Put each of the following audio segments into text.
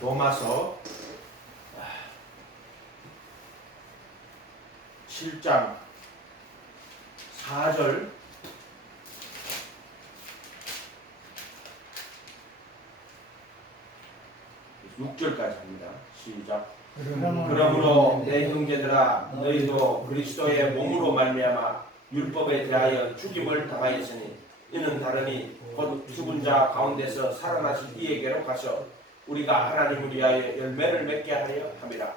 로마서 7장 4절 6절까지 합니다. 시작. 그러므로 내 형제들아 너희도 그리스도의 몸으로 말미암아 율법에 대하여 죽임을 당하였으니 이는 다르니 곧 죽은 자 가운데서 살아나신 이에게로 가서 우리가 하나님을 위하여 열매를 맺게 하려 함이라.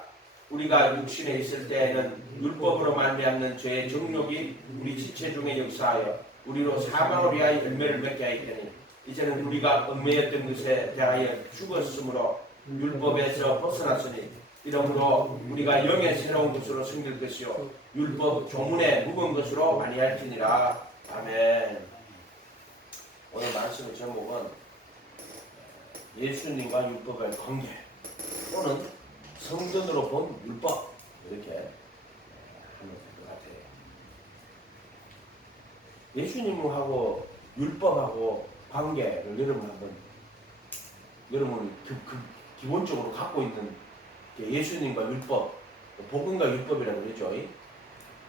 우리가 육신에 있을 때에는 율법으로 말미암는 죄의 정욕이 우리 지체 중에 역사하여 우리로 사망을 위하여 열매를 맺게 하였더니 이제는 우리가 얽매였던 것에 대하여 죽었으므로 율법에서 벗어났으니 이러므로 우리가 영의 새로운 것으로 승릴 것이요 율법 조문에 묵은 것으로 아니할지니라. 아멘. 오늘 말씀의 제목은 예수님과 율법의 관계 또는 성전으로 본 율법 이렇게 하면 될 것 같아요. 예수님하고 율법하고 관계를 여러분이 기본적으로 갖고 있는 예수님과 율법, 복음과 율법이라고 그러죠.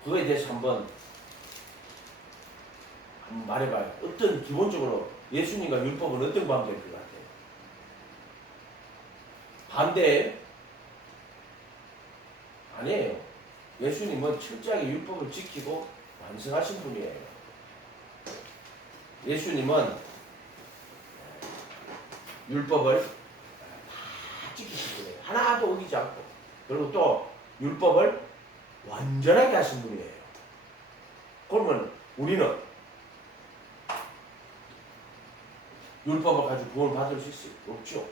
그거에 대해서 한번 말해봐요. 어떤 기본적으로 예수님과 율법은 어떤 관계일 것 같아요? 반대? 아니에요. 예수님은 철저하게 율법을 지키고 완성하신 분이에요. 예수님은 율법을 다 지키신 분이에요. 하나도 어기지 않고. 그리고 또 율법을 완전하게 하신 분이에요. 그러면 우리는 율법을 가지고 구원을 받을 수 없죠.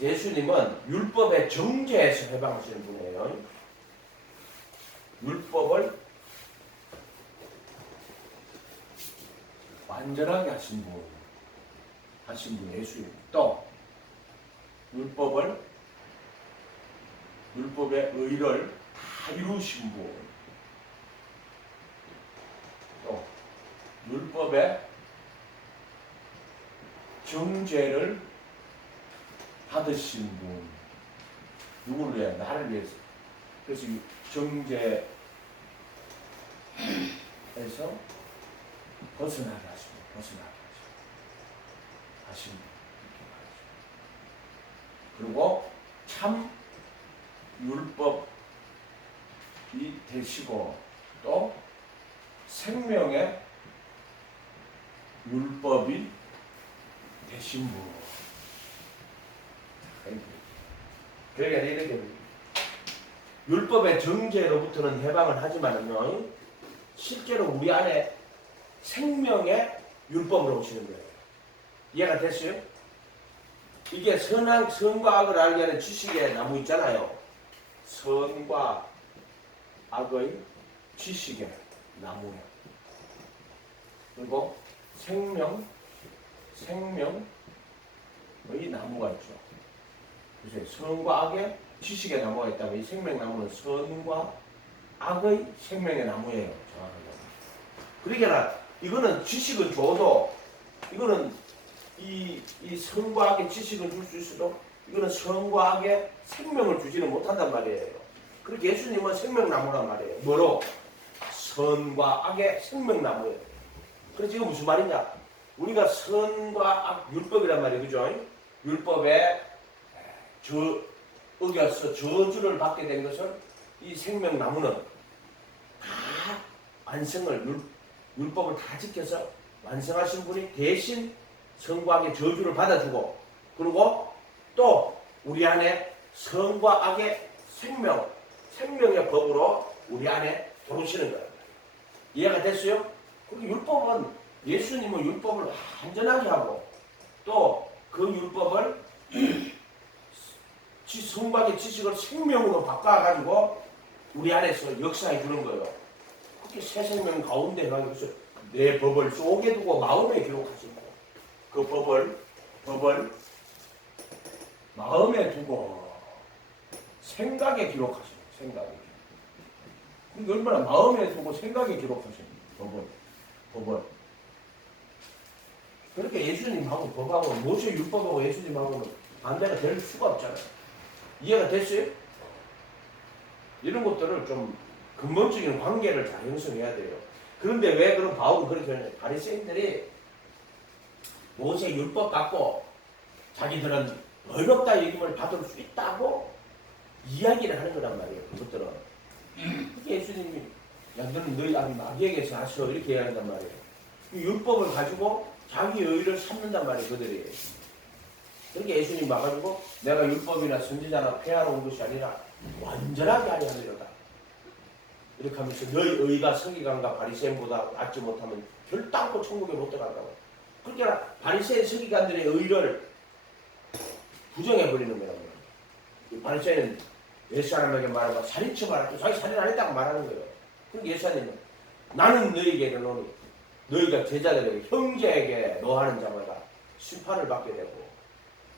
예수님은 율법의 정죄에서 해방하시는 분이에요. 율법을 완전하게 하신 분 예수님. 또 율법의 의를 다 이루신 분. 또 율법의 정죄를 받으신 분. 누구를 위해? 나를 위해서. 그래서 정죄에서 벗어나게 하신 분. 그리고 참 율법이 되시고 또 생명의 율법이 되신 분. 그러니까 이렇게 율법의 정죄로부터는 해방을 하지만은요, 실제로 우리 안에 생명의 율법으로 오시는 거예요. 이해가 됐어요? 이게 선과 악을 알게 하는 지식의 나무 있잖아요. 선과 악의 지식의 나무예요. 그리고 생명의 나무가 있죠. 그래서 선과 악의 지식의 나무가 있다면 이 생명나무는 선과 악의 생명의 나무예요. 정확하게. 그러니까 이거는 지식은 줘도 이거는 이 선과 악의 지식을 줄 수 있어도 이거는 선과 악의 생명을 주지는 못한단 말이에요. 그렇게 예수님은 생명나무란 말이에요. 뭐로? 선과 악의 생명나무예요. 그래서 이거 무슨 말이냐? 우리가 선과 악 율법이란 말이에요. 그죠? 율법에 어겨서 저주를 받게 된 것은 이 생명나무는 다 완성을 율법을 다 지켜서 완성하신 분이 대신 선과 악의 저주를 받아주고 그리고 또 우리 안에 선과 악의 생명의 법으로 우리 안에 들어오시는 거예요. 이해가 됐어요? 그리고 율법은 예수님은 율법을 완전하게 하고 또 그 율법을 선과 악의 지식을 생명으로 바꿔가지고 우리 안에서 역사해 주는 거예요. 그렇게 새 생명 가운데 해가지고 내 법을 속에 두고 마음에 기록하신 거예요. 그 법을 마음에 두고 생각에 기록하신 거예요. 생각에. 그게 얼마나 마음에 두고 생각에 기록하신 거예요. 법을. 그렇게 예수님하고 법하고 모세 율법하고 예수님하고는 반대가 될 수가 없잖아요. 이해가 됐어요? 이런 것들을 좀 근본적인 관계를 잘 형성해야 돼요. 그런데 왜 그런 바울은 그렇게 하냐? 바리새인들이 모세 율법 갖고 자기들은 어렵다 얘기를 받을 수 있다고 이야기를 하는 거란 말이에요. 그것들은. 그게 예수님이 야 너는 너희 아비 마귀에게서 하시오 이렇게 이야기한단 말이에요. 이 율법을 가지고 자기 의의를 삼는단 말이에요. 그들이. 그렇게 예수님이 와가지고 내가 율법이나 선지자나 폐하러 온 것이 아니라 완전하게 하려 함이로다. 이렇게 하면서 너희 의가 서기관과 바리새인보다 낫지 못하면 결단코 천국에 못 들어간다고. 그러니까 바리새인 서기관들의 의를 부정해버리는 거란 말이에요. 바리새인은 예수님에게 말하고 살인쳐 말하고 자기 살인 안 했다고 말하는 거예요. 그러니까 예수님은 나는 너희에게 이르노니 너희가 제자들에게 형제에게 노하는 자마다 심판을 받게 되고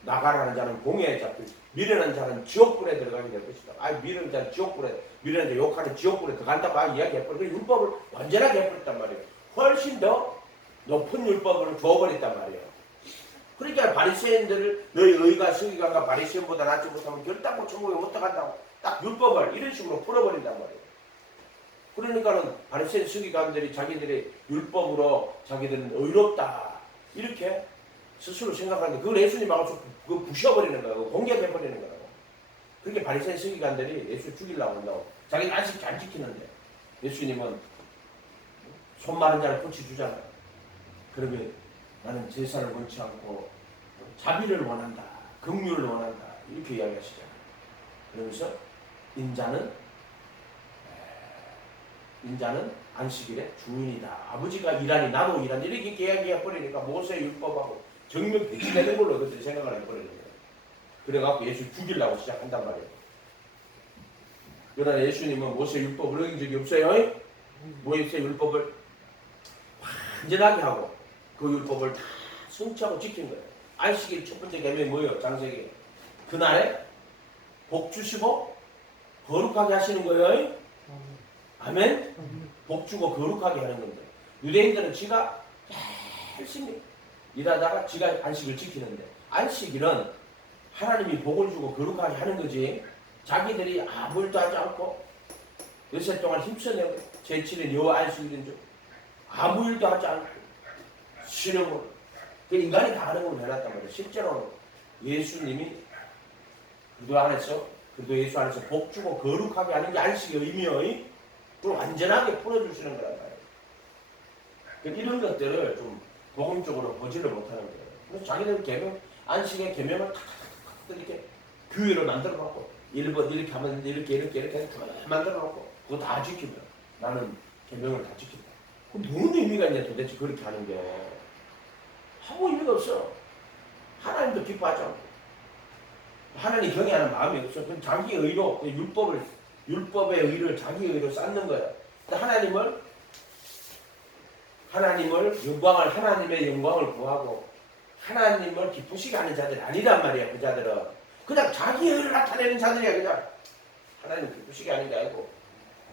나가라는 자는 공회에 잡히고 미련한 자는 지옥불에 들어가게 될 것이다. 미련한 자는 지옥불에 미련한 자 욕하는 지옥불에 들어간다고 이야기해버려. 그 율법을 완전하게 해버렸단 말이에요. 훨씬 더 높은 율법을 줘버렸단 말이에요. 그러니까 바리새인들을 너희 의가 서기관과 바리새인보다 낫지 못하면 결단코 천국에 못 들어간다고 딱 율법을 이런 식으로 풀어버린단 말이에요. 그러니까는 바리새인 서기관들이 자기들의 율법으로 자기들은 의롭다 이렇게 스스로 생각하는데 그걸 예수님 와서 그거 부셔버리는 거라고 공격해버리는 거라고. 그렇게 바리새인 서기관들이 예수 죽이려고 한다고. 자기는 안식 잘 지키는데 예수님은 손 마른 자를 고쳐주잖아요. 그러면 나는 제사를 원치 않고 자비를 원한다. 긍휼을 원한다. 이렇게 이야기하시잖아요. 그러면서 인자는 안식일의 주인이다. 아버지가 일하니 나도 일하니 이렇게 이야기해버리니까 모세의 율법하고 정면 배치되는 걸로 그들이 생각을 해버리는 거예요. 그래갖고 예수 죽이려고 시작한단 말이에요. 그러나 예수님은 모세 율법을 어긴 적이 없어요. 모세 율법을 완전하게 하고 그 율법을 다 성취하고 지킨 거예요. 안식일 첫 번째 계명이 뭐예요? 장세기. 그날에 복 주시고 거룩하게 하시는 거예요. 아멘? 복 주고 거룩하게 하는 건데 유대인들은 지가 열심히 일하다가 지가 안식을 지키는데 안식일은 하나님이 복을 주고 거룩하게 하는 거지 자기들이 아무 일도 하지 않고 요새 동안 힘써내고 제7일 여호와 안식일인 줄 아무 일도 하지 않고 쉬는 거 인간이 다 하는 걸 해놨단 말이에요. 실제로는 예수님이 그도 예수 안에서 복 주고 거룩하게 하는 게 안식의 의미의 그걸 완전하게 풀어주시는 거란 말이에요. 이런 것들을 좀 복음적으로 보지를 못하는 거예요. 그래서 자기들 계명, 안식의 계명을 탁탁탁 이렇게 규율을 만들어 놓고 1번 이렇게 하면 이렇게 만들어 놓고 그거 다 지키면 나는 계명을 다 지킨다. 그럼 무슨 의미가 있냐 도대체 그렇게 하는 게 아무 의미가 없어. 하나님도 기뻐하지 않고 하나님 경외하는 마음이 없어. 그럼 자기 의로 율법의 의를 자기 의로 쌓는 거야. 하나님의 영광을 구하고 하나님을 기쁘시게 하는 자들이 아니란 말이야. 그 자들은 그냥 자기 의를 나타내는 자들이야. 그냥 하나님 기쁘시게 하는 게 아니고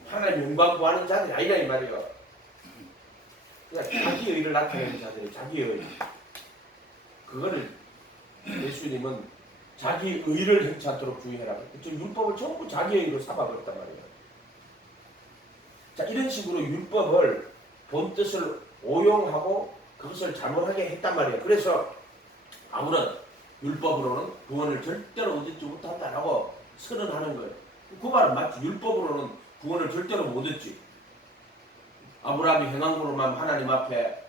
하나님 영광 구하는 자들이 아니라 이 말이야. 그냥 자기 의를 나타내는 자들이 자기 의. 그거를 예수님은 자기 의를 행치하도록 주의해라. 지금 율법을 전부 자기 의로 삼아버렸단 말이에요. 자, 이런 식으로 율법을 본 뜻을 오용하고 그것을 잘못하게 했단 말이에요. 그래서 아무런 율법으로는 구원을 절대로 얻지 못한다라고 선언하는 거예요. 그 말은 맞지. 율법으로는 구원을 절대로 못 얻지. 아브라함이 행함으로만 하나님 앞에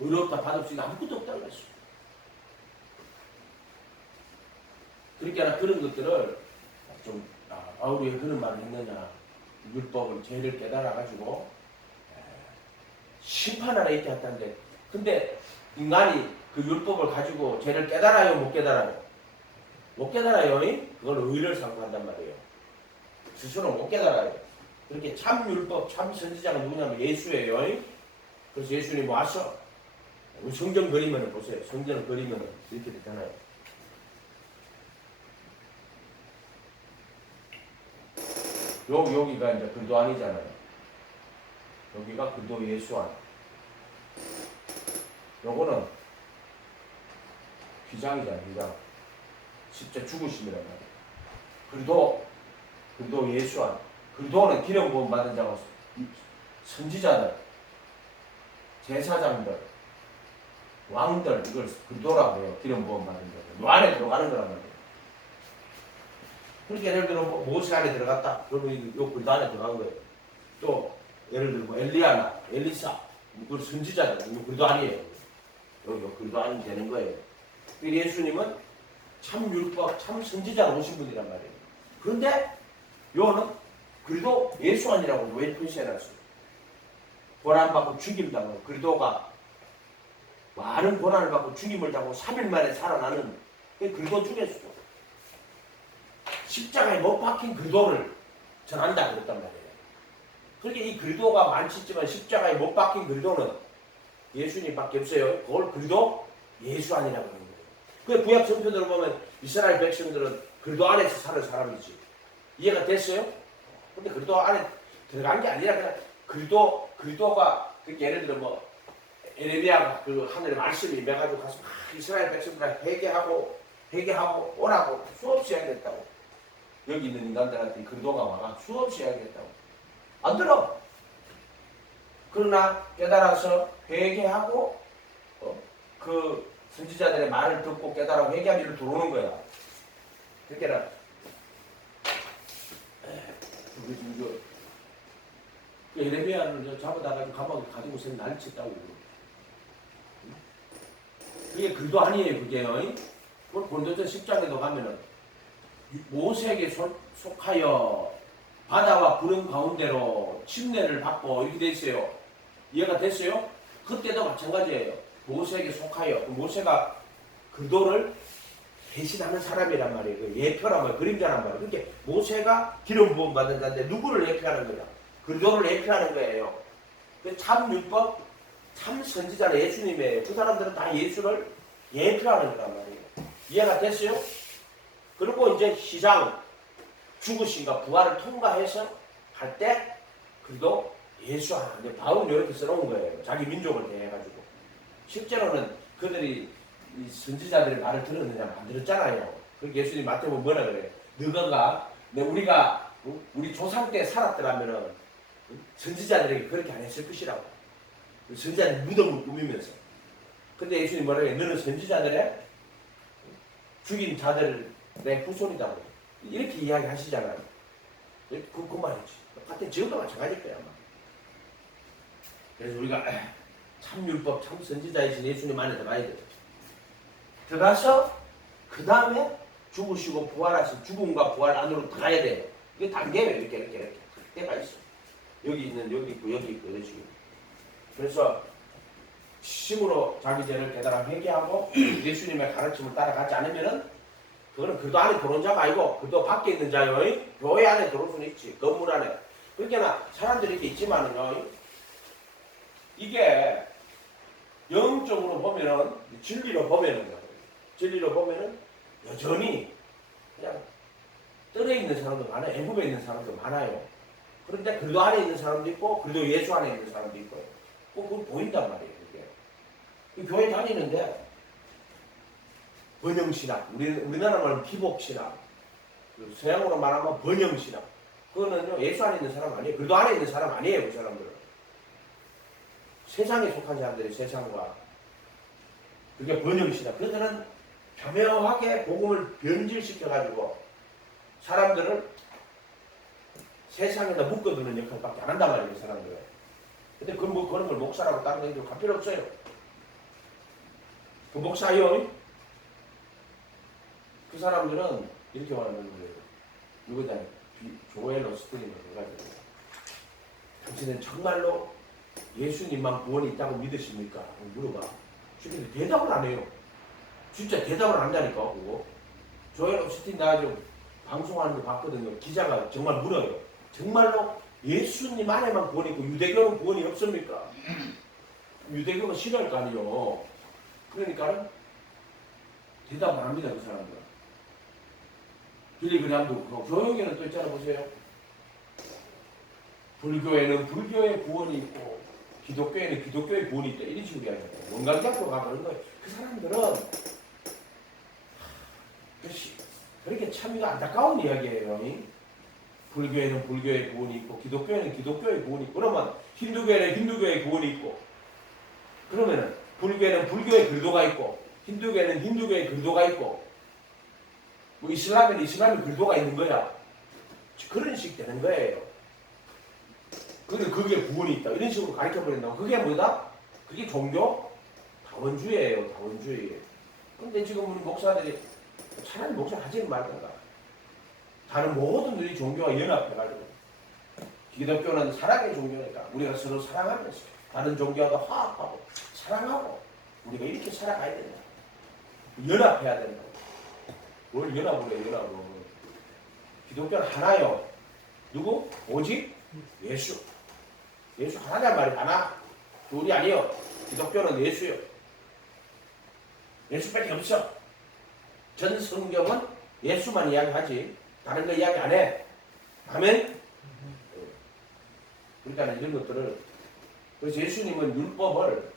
의롭다 받을 수 있는 아무것도 없다고 했어요. 그러니까 그런 것들을 좀 바울이 왜 그런 말을 했느냐. 율법을 죄를 깨달아가지고 심판하러 있게 했다는데 근데 인간이 그 율법을 가지고 죄를 깨달아요? 못 깨달아요? 못 깨달아요. 그걸 의를 상고한단 말이에요. 스스로 못 깨달아요. 그렇게 참 율법, 참 선지자가 누구냐면 예수예요. 그래서 예수님이 와서 성경 그리면 보세요. 성경 그리면 이렇게 되잖아요. 여기가 이제 그도안이잖아요. 여기가 그도 예수안. 요거는 비장이잖아요. 비장. 십자 죽으심이란 말이에요. 그리도 예수와 그리도는 기름 부음 받은 자고 선지자들, 제사장들, 왕들 이걸 그리도라고 해요. 기름 부음 받은 자들. 요 안에 들어가는 거란 말이에요. 그렇게 예를 들어 모세 안에 들어갔다. 그러면 요 그리도 안에 들어간 거예요. 또 예를 들어 뭐 엘리야나 엘리사 그 선지자들 이거 그리도 아니에요. 요 그리도 아니 되는 거예요. 예수님은 참 율법, 참 선지자로 오신 분이란 말이에요. 그런데 요는 그리도 예수 아니라고 왜 표시해놨어요? 고난받고 죽임당하고 그리도가 많은 고난을 받고 죽임을 당하고 3일 만에 살아나는 그리도 중에서도 십자가에 못 박힌 그리도를 전한다 그랬단 말이에요. 그러니까 이 그리도가 많지만 십자가에 못 박힌 그리도는 예수님밖에 없어요. 그걸 그리도 예수 아니라고 하는 거예요. 그 구약 성편으로 보면 이스라엘 백성들은 그리도 안에서 사는 사람이지. 이해가 됐어요? 근데 그리도 안에 들어간 게 아니라 그냥 그리도가 예를 들어 뭐 에레미야가 그 하늘의 말씀이 임해가지고 가서 막 이스라엘 백성들 회개하고 오라고 수없이 해야겠다고. 여기 있는 인간들한테 그리도가 와가 수없이 해야겠다고. 안 들어. 그러나 깨달아서 회개하고 그 선지자들의 말을 듣고 깨달아 회개하기를 들어오는 거야. 그러니까 에레미야를 잡아다가 감옥에 가지고 있으면 난치했다고. 그게 글도 아니에요. 그게요. 고린도전 10장에도 가면은 모세에게 속하여 바다와 구름 가운데로 침례를 받고 이렇게 돼 있어요. 이해가 됐어요? 그때도 마찬가지예요. 모세에게 속하여 모세가 그도를 대신하는 사람이란 말이에요. 그 예표란 말이에요. 그림자란 말이에요. 그러니까 모세가 기름 부음 받은 자인데 누구를 예표하는 거야? 그도를 예표하는 거예요. 참 율법, 참 선지자는 예수님이에요. 그 사람들은 다 예수를 예표하는 거란 말이에요. 이해가 됐어요? 그리고 이제 희장, 죽으심과 부활을 통과해서 할 때 그도 예수 하나. 바울은 이렇게 써놓은 거예요. 자기 민족을 대해가지고. 실제로는 그들이 이 선지자들의 말을 들었느냐 안 들었잖아요. 그렇게 예수님 마태복음 뭐라 그래요? 너가 우리가 우리 조상 때 살았더라면은 선지자들에게 그렇게 안 했을 것이라고. 선지자들 무덤을 꾸미면서. 근데 예수님 뭐라 그래요? 너는 선지자들의 죽인 자들의 후손이다고. 이렇게 이야기하시잖아요. 그 말이지. 같은 지금도 마찬가지일 거야 아마. 그래서 우리가 참 율법, 참 선지자이신 예수님 안에 들어가야 돼. 들어가서 그 다음에 죽으시고 부활하신 죽음과 부활 안으로 들어가야 돼요. 이게 단계예요. 이렇게 때가 있어. 여기 있고 이런 식으로. 그래서 심으로 자기 죄를 깨달아 회개하고 예수님의 가르침을 따라가지 않으면은 그거는 그도 안에 들어온 자가 아니고 그도 밖에 있는 자요. 교회 안에 들어올 수는 있지. 건물 안에. 그러니까 사람들이 이렇게 있지만은요. 이게 영적으로 보면은 진리로 보면은 여전히 그냥 뜰에 있는 사람도 많아요. 애굽에 있는 사람도 많아요. 그런데 그리도 안에 있는 사람도 있고 그리도 예수 안에 있는 사람도 있고요. 그건 보인단 말이에요. 그게. 교회 다니는데 번영신학, 우리나라 말하면 피복신학, 서양으로 말하면 번영신학. 그거는요 예수 안에 있는 사람 아니에요. 그리도 안에 있는 사람 아니에요. 그 사람들은. 세상에 속한 사람들이 세상과 그게 번영신학. 그들은 교묘하게 복음을 변질시켜가지고 사람들을 세상에다 묶어두는 역할밖에 안 한단 말이에요. 사람들은. 근데 그런 걸 목사라고 다른 얘기도 갈 필요 없어요. 그 목사요. 그 사람들은 이렇게 말하는 거예요. 누구다? 조엘 오스틴이 해가지고 당신은 정말로 예수님만 구원이 있다고 믿으십니까? 물어봐. 주변에 대답을 안 해요. 진짜 대답을 안 한다니까. 그거. 조엘 오스틴 나 좀 방송하는 거 봤거든요. 기자가 정말 물어요. 정말로 예수님 안에만 구원이 있고 유대교는 구원이 없습니까? 유대교가 싫어할 거 아니에요. 그러니까 대답을 안 합니다. 그 사람들은. 빌리그램도 그렇고 교회에는 또 있잖아. 보세요. 불교에는 불교의 구원이 있고 기독교에는 기독교의 구원이 있다. 이런 식으로 이야기해요. 원광대학교 가면 그런 거예요. 그 사람들은 그렇게 참 이거 안타까운 이야기예요. 불교에는 불교의 구원이 있고 기독교에는 기독교의 구원이 있고 그러면 힌두교에는 힌두교의 구원이 있고 그러면은 불교에는 불교의 글도가 있고 힌두교에는 힌두교의 글도가 있고 뭐 이슬람에는 이슬람의 글도가 있는 거야. 그런 식 되는 거예요. 근데 그게 구원이 있다. 이런 식으로 가르쳐버린다고. 그게 뭐다? 그게 종교? 다원주의예요. 다원주의. 근데 지금 우리 목사들이 차라리 목사 하지는 말든가. 다른 모든 우리 종교와 연합해가지고 기독교는 사랑의 종교니까 우리가 서로 사랑하면서 다른 종교와도 화합하고 사랑하고 우리가 이렇게 살아가야 된다. 연합해야 된다. 뭘 연합을 해, 연합을. 기독교는 하나요. 누구? 오직 예수. 예수 하나란 말이 하나. 둘이 아니요. 기독교는 예수요. 예수밖에 없어. 전 성경은 예수만 이야기하지 다른 거 이야기 안 해. 아멘? 그러니까 이런 것들을 그래서 예수님은 율법을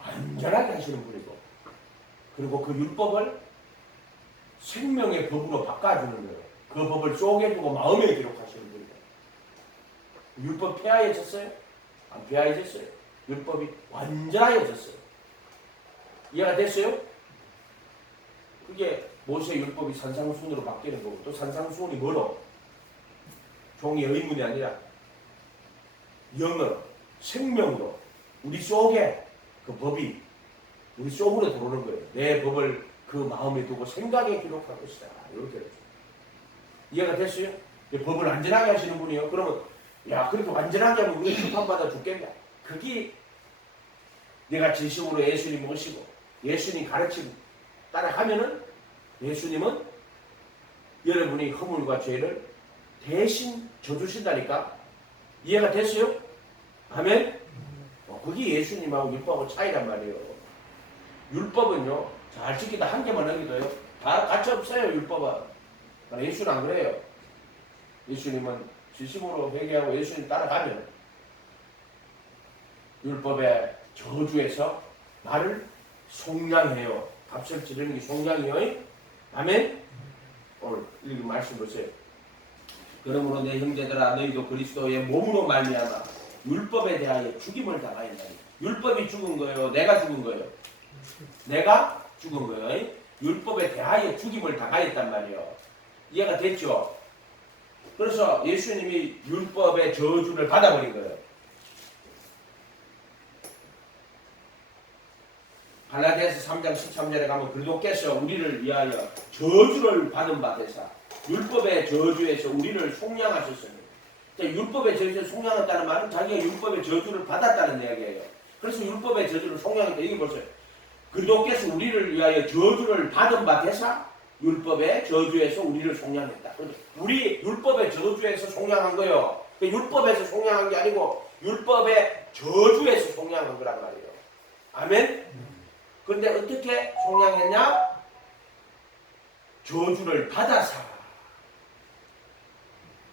완전하게 하시는 분이고 그리고 그 율법을 생명의 법으로 바꿔주는 거예요. 그 법을 쪼개두고 마음에 기록하시는 분이에요. 율법 폐하해졌어요? 안 폐하해졌어요? 율법이 완전하여졌어요. 이해가 됐어요? 그게 모세 율법이 산상수훈으로 바뀌는 거고 또 산상수훈이 뭐로? 종이 의문이 아니라 영으로 생명으로 우리 속에 그 법이 우리 속으로 들어오는 거예요. 내 법을 그 마음에 두고 생각에 기록하고 있다. 이렇게 됐어요. 이해가 됐어요? 법을 완전하게 하시는 분이요. 그러면 야 그렇게 완전하게 하면 우리 심판받아 죽겠냐? 그게 내가 진심으로 예수님 모시고 예수님 가르침 따라가면은 예수님은 여러분이 허물과 죄를 대신 져주신다니까. 이해가 됐어요? 아멘? 그게 예수님하고 율법하고 차이란 말이에요. 율법은요 잘 지키다 한 개만 어기도요 다 가치 없어요. 율법은. 예수는 안 그래요. 예수님은 진심으로 회개하고 예수님 따라가면 율법의 저주에서 나를 속량해요. 값을 치르는 게 속량이요. 아멘? 오늘 읽은 말씀 보세요. 그러므로 내 형제들아 너희도 그리스도의 몸으로 말미암아 율법에 대하여 죽임을 당하였나니. 율법이 죽은 거예요? 내가 죽은 거예요? 내가 죽은 거예요. 율법에 대하여 죽임을 당하였단 말이에요. 이해가 됐죠? 그래서 예수님이 율법의 저주를 받아버린 거예요. 갈라디아서 3장 13절에 가면 그리스도께서 우리를 위하여 저주를 받은 바 되사 율법의 저주에서 우리를 속량하셨으니. 율법의 저주에서 속량했다는 말은 자기가 율법의 저주를 받았다는 이야기예요. 그래서 율법의 저주를 속량했다. 이게 보세요. 그리스도께서 우리를 위하여 저주를 받은 바 되사 율법의 저주에서 우리를 속량했다. 우리 율법의 저주에서 속량한 거예요. 율법에서 속량한 게 아니고 율법의 저주에서 속량한 거란 말이에요. 아멘? 그런데 어떻게 속량했냐? 저주를 받아서.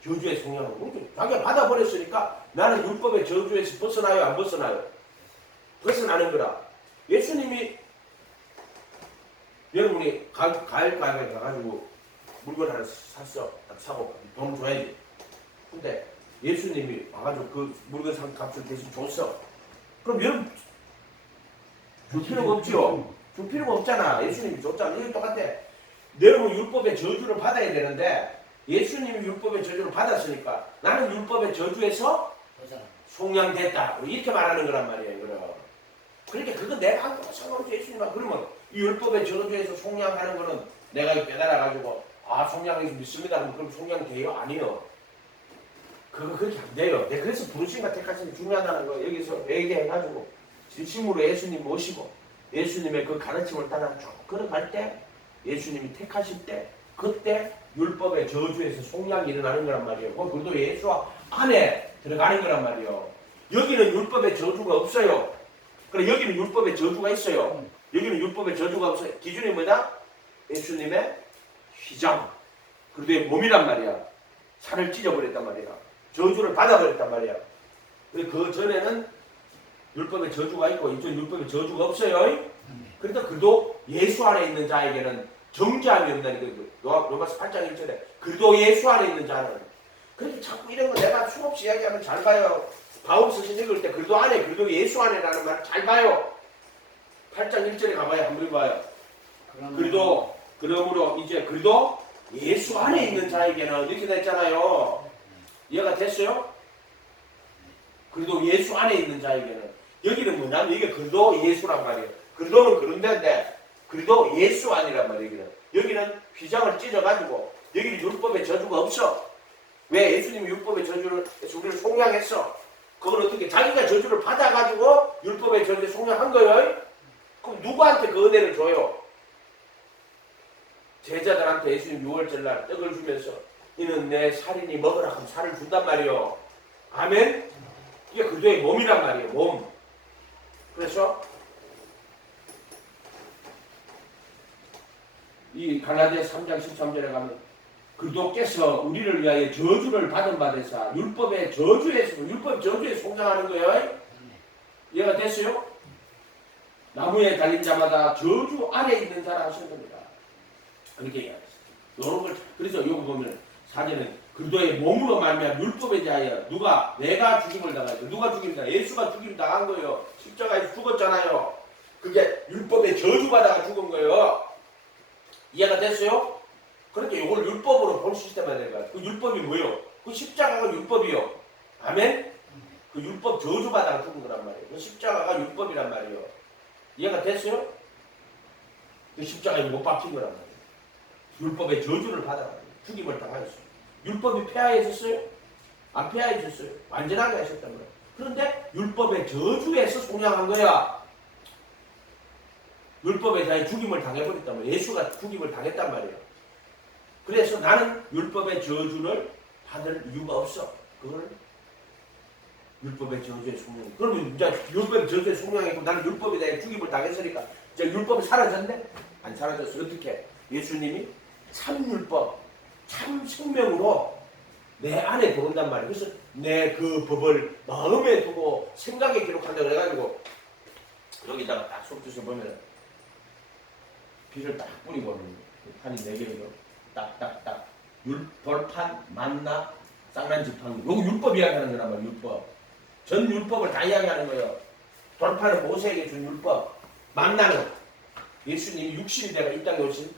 저주에 속량하고 자기가 받아버렸으니까 나는 율법의 저주에서 벗어나요? 안 벗어나요? 벗어나는 거라. 예수님이 여러분이 과일 가게에 가가지고 물건 하나 샀어. 딱 사고 돈 줘야지. 근데 예수님이 와가지고 그 물건 산 값을 대신 줬어. 그럼 여러분 줄 필요가 없죠. 줄 필요가 없잖아. 예수님이 줬잖아. 이게 똑같아. 여러분 율법의 저주를 받아야 되는데 예수님이 율법의 저주를 받았으니까 나는 율법의 저주에서 속량됐다. 이렇게 말하는 거란 말이에요. 그러니까 그거 내가 한 거랑 상관없이 예수님아. 그러면 이 율법의 저주에서 속량하는 거는 내가 깨달아가지고 속량해서 믿습니다. 그럼 속량돼요? 아니요. 그거 그렇게 안 돼요. 내가 그래서 부르심과 택하심이 중요하다는 거 여기서 얘기해가지고 진심으로 예수님 모시고 예수님의 그 가르침을 따라 쭉 걸어갈 때 예수님이 택하실 때 그때 율법의 저주에서 속량이 일어나는 거란 말이에요. 그것도 예수 안에 들어가는 거란 말이에요. 여기는 율법의 저주가 없어요. 그래 여기는 율법의 저주가 있어요. 여기는 율법의 저주가 없어요. 기준이 뭐냐? 예수님의 휘장. 그리스도의 몸이란 말이야. 살을 찢어버렸단 말이야. 저주를 받아버렸단 말이야. 그 전에는 율법의 저주가 있고 이쪽 율법의 저주가 없어요. 그러니까 그도 예수 안에 있는 자에게는 정죄함이 없다는 그 로마서 8장 1절에 그리스도 예수 안에 있는 자는. 그래서 자꾸 이런 거 내가 수없이 이야기하면 잘 봐요. 바울 서신 읽을 때 그리스도 안에 그리스도 예수 안에라는 말 잘 봐요. 8장 1절에 가봐요. 한번 봐요. 그리스도 그러므로 이제 그리스도 예수 안에 있는 자에게는 이렇게 됐잖아요. 이해가 됐어요? 그리스도 예수 안에 있는 자에게는 여기는 뭐냐면 이게 그리스도 예수란 말이에요. 그리스도는 그런 데인데 그리스도 예수 아니란 말이에요. 여기는 휘장을 찢어가지고 여기는 율법의 저주가 없어. 왜 예수님이 율법의 저주를 우리를 속량했어? 그건 어떻게 자기가 저주를 받아가지고 율법의 저주에 속량한 거예요? 그럼 누구한테 그 은혜를 줘요? 제자들한테 예수님 6월절 날 떡을 주면서 이는 내 살인이 먹으라 하면 살을 준단 말이에요. 아멘? 이게 그리스도의 몸이란 말이에요. 몸. 그래서 이 갈라디아 3장 13절에 가면 그리스도께서 우리를 위하여 저주를 받은 바 되사 율법의 저주에서 속량하는 거예요. 이해가 됐어요? 나무에 달린 자마다 저주 아래 있는 자라 하시는 겁니다. 이렇게 얘기하겠습니다. 그래서 여기 보면 사제는 그리스도의 몸으로 말미암아 율법에 대하여 내가 죽임을 당하죠. 누가 죽임을 당해? 예수가 죽임을 당한 거예요. 십자가에서 죽었잖아요. 그게 율법에 저주받아가 죽은 거예요. 이해가 됐어요? 그러니까 이걸 율법으로 볼 수 있다면 내가 그 율법이 뭐예요? 그 십자가가 율법이요. 아멘? 그 율법 저주받아가 죽은 거란 말이에요. 그 십자가가 율법이란 말이에요. 이해가 됐어요? 그 십자가에 못 박힌 거란 말이에요. 율법의 저주를 받아가 죽임을 당하였어요. 율법이 폐하해졌어요? 안 폐하해졌어요. 완전하게 하셨단 말이에요. 그런데 율법의 저주에서 속량한 거야. 율법에 대해 죽임을 당해버렸단 말이에요. 예수가 죽임을 당했단 말이에요. 그래서 나는 율법의 저주를 받을 이유가 없어. 그걸 율법의 저주에 속량. 그러면 이제 율법의 저주에 속량했고 나는 율법에 대해 죽임을 당했으니까 이제 율법이 사라졌네? 안 사라졌어. 어떻게? 예수님이 참 율법, 참 생명으로 내 안에 들어온단 말이에요. 그래서 내 그 법을 마음에 두고 생각에 기록한다 그래가지고 여기다가 딱 속뜻을 보면 비를 딱 뿌리고 판이 4개이고 딱딱딱 벌판, 만나, 쌍난지팡이 요거 율법 이야기하는 거란 말이에요. 율법 전 율법을 다 이야기하는 거예요. 벌판은 모세에게 준 율법, 만나는 예수님이 육신이 되어 이 땅에 오신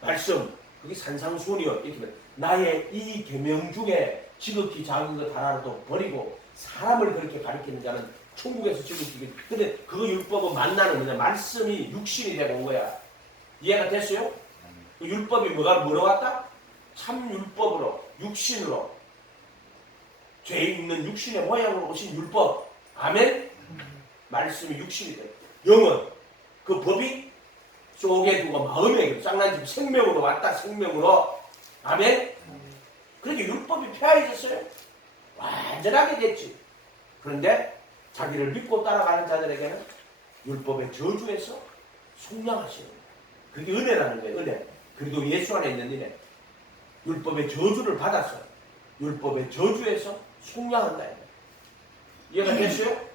말씀, 그게 산상수훈이요. 이렇게 나의 이 계명 중에 지극히 작은 것 하나라도 버리고 사람을 그렇게 가리키는 자는 천국에서 지극히. 근데 그 율법은 만나는 거냐? 말씀이 육신이 되고 온 거야. 이해가 됐어요? 그 율법이 뭐로 왔다? 참 율법으로, 육신으로. 죄 있는 육신의 모양으로 오신 율법. 아멘? 말씀이 육신이 돼. 영은 그 법이 속에 두고 마음에 쌍난집 생명으로 왔다. 생명으로. 아멘? 그러니까 율법이 폐하해졌어요. 완전하게 됐지. 그런데 자기를 믿고 따라가는 자들에게는 율법의 저주에서 속량하시는 거예요. 그게 은혜라는 거예요. 은혜. 그래도 예수 안에 있는 은혜. 율법의 저주를 받아서 율법의 저주에서 속량한다. 이해가 됐어요?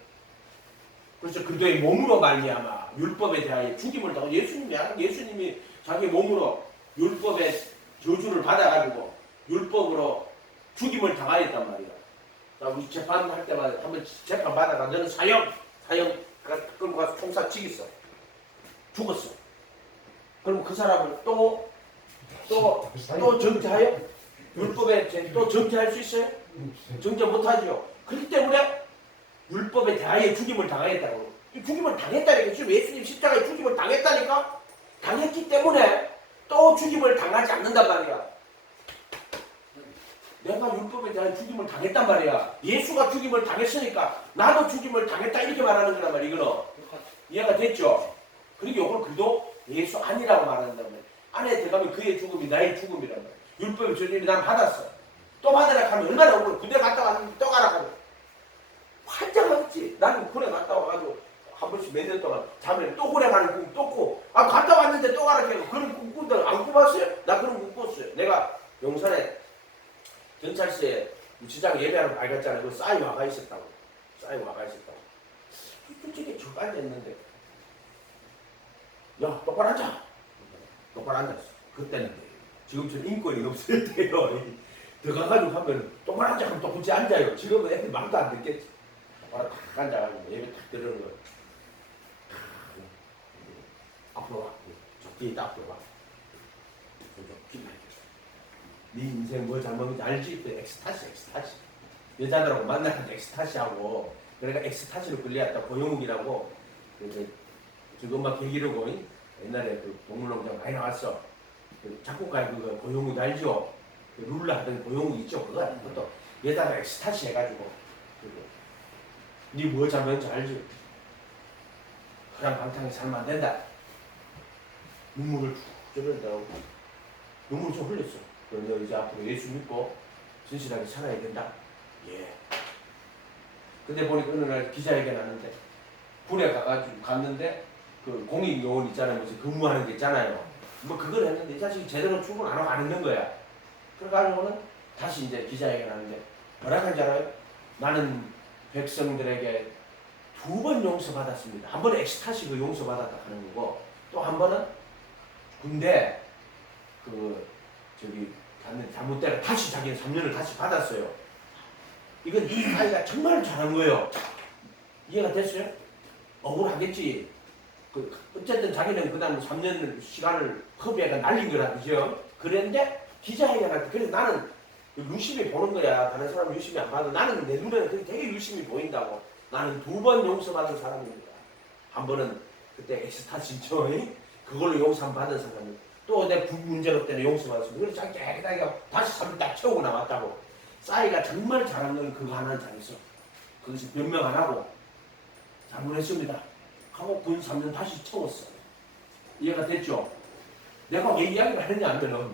그래서 그리스도의 몸으로 말미암아 율법에 대하여 죽임을 당하고 예수님이 자기 몸으로 율법의 저주를 받아가지고 율법으로 죽임을 당하였단 말이야. 자, 우리 재판할 때마다 한번 재판 받아가 너는 사형 끌고 가서 총사 치겠어. 죽었어. 그럼 그 사람을 또 정죄하여? 율법에 또 정죄할 수 있어요? 정죄 못하죠. 그렇기 때문에 율법에 대하여 죽임을 당하였다고. 죽임을 당했다니까. 지금 예수님 십자가에 죽임을 당했다니까. 당했기 때문에 또 죽임을 당하지 않는단 말이야. 내가 율법에 대한 죽임을 당했단 말이야. 예수가 죽임을 당했으니까 나도 죽임을 당했다 이렇게 말하는 거란 말이야. 이거는 이해가 됐죠? 그리고 이걸 그도 예수 아니라고 말한단 말이야. 안에 들어가면 그의 죽음이 나의 죽음이란 말이야. 율법의 저주를 난 받았어. 또 받으라 하면 얼마나 억울해. 군대 갔다 왔는데 또 가라 하면 환장하겠지. 나는 군에 갔다 와가지고 한 번씩 몇 년 동안 자면 또 군에 가는 꿈 또 꾸. 아 갔다 왔는데 또 가라 해서 그런 꿈 꾼다. 안 꾸봤어요? 나 그런 꿈 꿨어요. 내가 용산에 경찰서에 지장 예배하는 밝았잖아요. 그 싸이 와가 있었다고. 솔직히 쭉 앉아있는데 야 똑바로 앉아. 똑바로 앉았어. 그때는 지금처럼 인권이 없을 때요. 들어가가지고 하면 똑바로 앉아 하면 또 굳이 앉아요. 지금은 애들 말도 안 듣겠지. 똑바로 탁 앉아가지고 예배 탁 들으는 거예요. 앞으로 와. 저 뒤에 딱 앞으로 와. 네 인생 뭐 잘못인지 알지? 엑스타시. 여자들하고 만나는 엑스타시하고 그러니까 엑스타시로 끌려왔다 고영욱이라고 지금 막 계기르고 옛날에 그 동물농장 많이 나왔어. 그 작곡가 그거 고영욱 알죠? 그 룰라 하던 고영욱 있죠? 그것도 여자가 엑스타시 해가지고 네 뭐 잘못인지 알지? 그냥 방탕에 살면 안 된다. 눈물을 쭉 쫄른다고 눈물을 좀 흘렸어. 그런데 이제 앞으로 예수 믿고 진실하게 살아야 된다. 예. 근데 보니까 어느 날 기자회견 하는데 군에 가가지고 갔는데 그 공익요원 있잖아요. 무슨 근무하는 게 있잖아요. 뭐 그걸 했는데 이 자식이 제대로 출근 안 하고 안 했는 거야. 그래가지고는 다시 이제 기자회견 하는데 뭐라고 하는지 알아요? 나는 백성들에게 2번 용서받았습니다. 한 번은 엑스타시 그 용서받았다 하는 거고 또 한 번은 군대 저기 갔는데 잘못되라 다시 자기는 3년을 다시 받았어요. 이건 이 아이가 정말 잘한 거예요. 이해가 됐어요? 억울하겠지. 어쨌든 자기는 그 다음 3년 시간을 허비해가 날린 거라 그죠? 그런데 기자회견할 때 그래서 나는 유심히 보는 거야. 다른 사람은 유심히 안 봐도 나는 내 눈에는 되게 유심히 보인다고. 나는 2번 용서받은 사람입니다. 한 번은 그때 엑스타시죠. 그걸로 용서 받은 사람이 또 내 문제로 때문에 용서받았습니다. 그래서 자기 깨끗하게 다시 3일 딱 채우고 나왔다고. 싸이가 정말 잘한 건 그거 하나는 잘했어. 그것이 변명 안 하고 잘못했습니다. 하고 군 3년 다시 채웠어. 이해가 됐죠? 내가 왜 이야기를 하느냐 하면은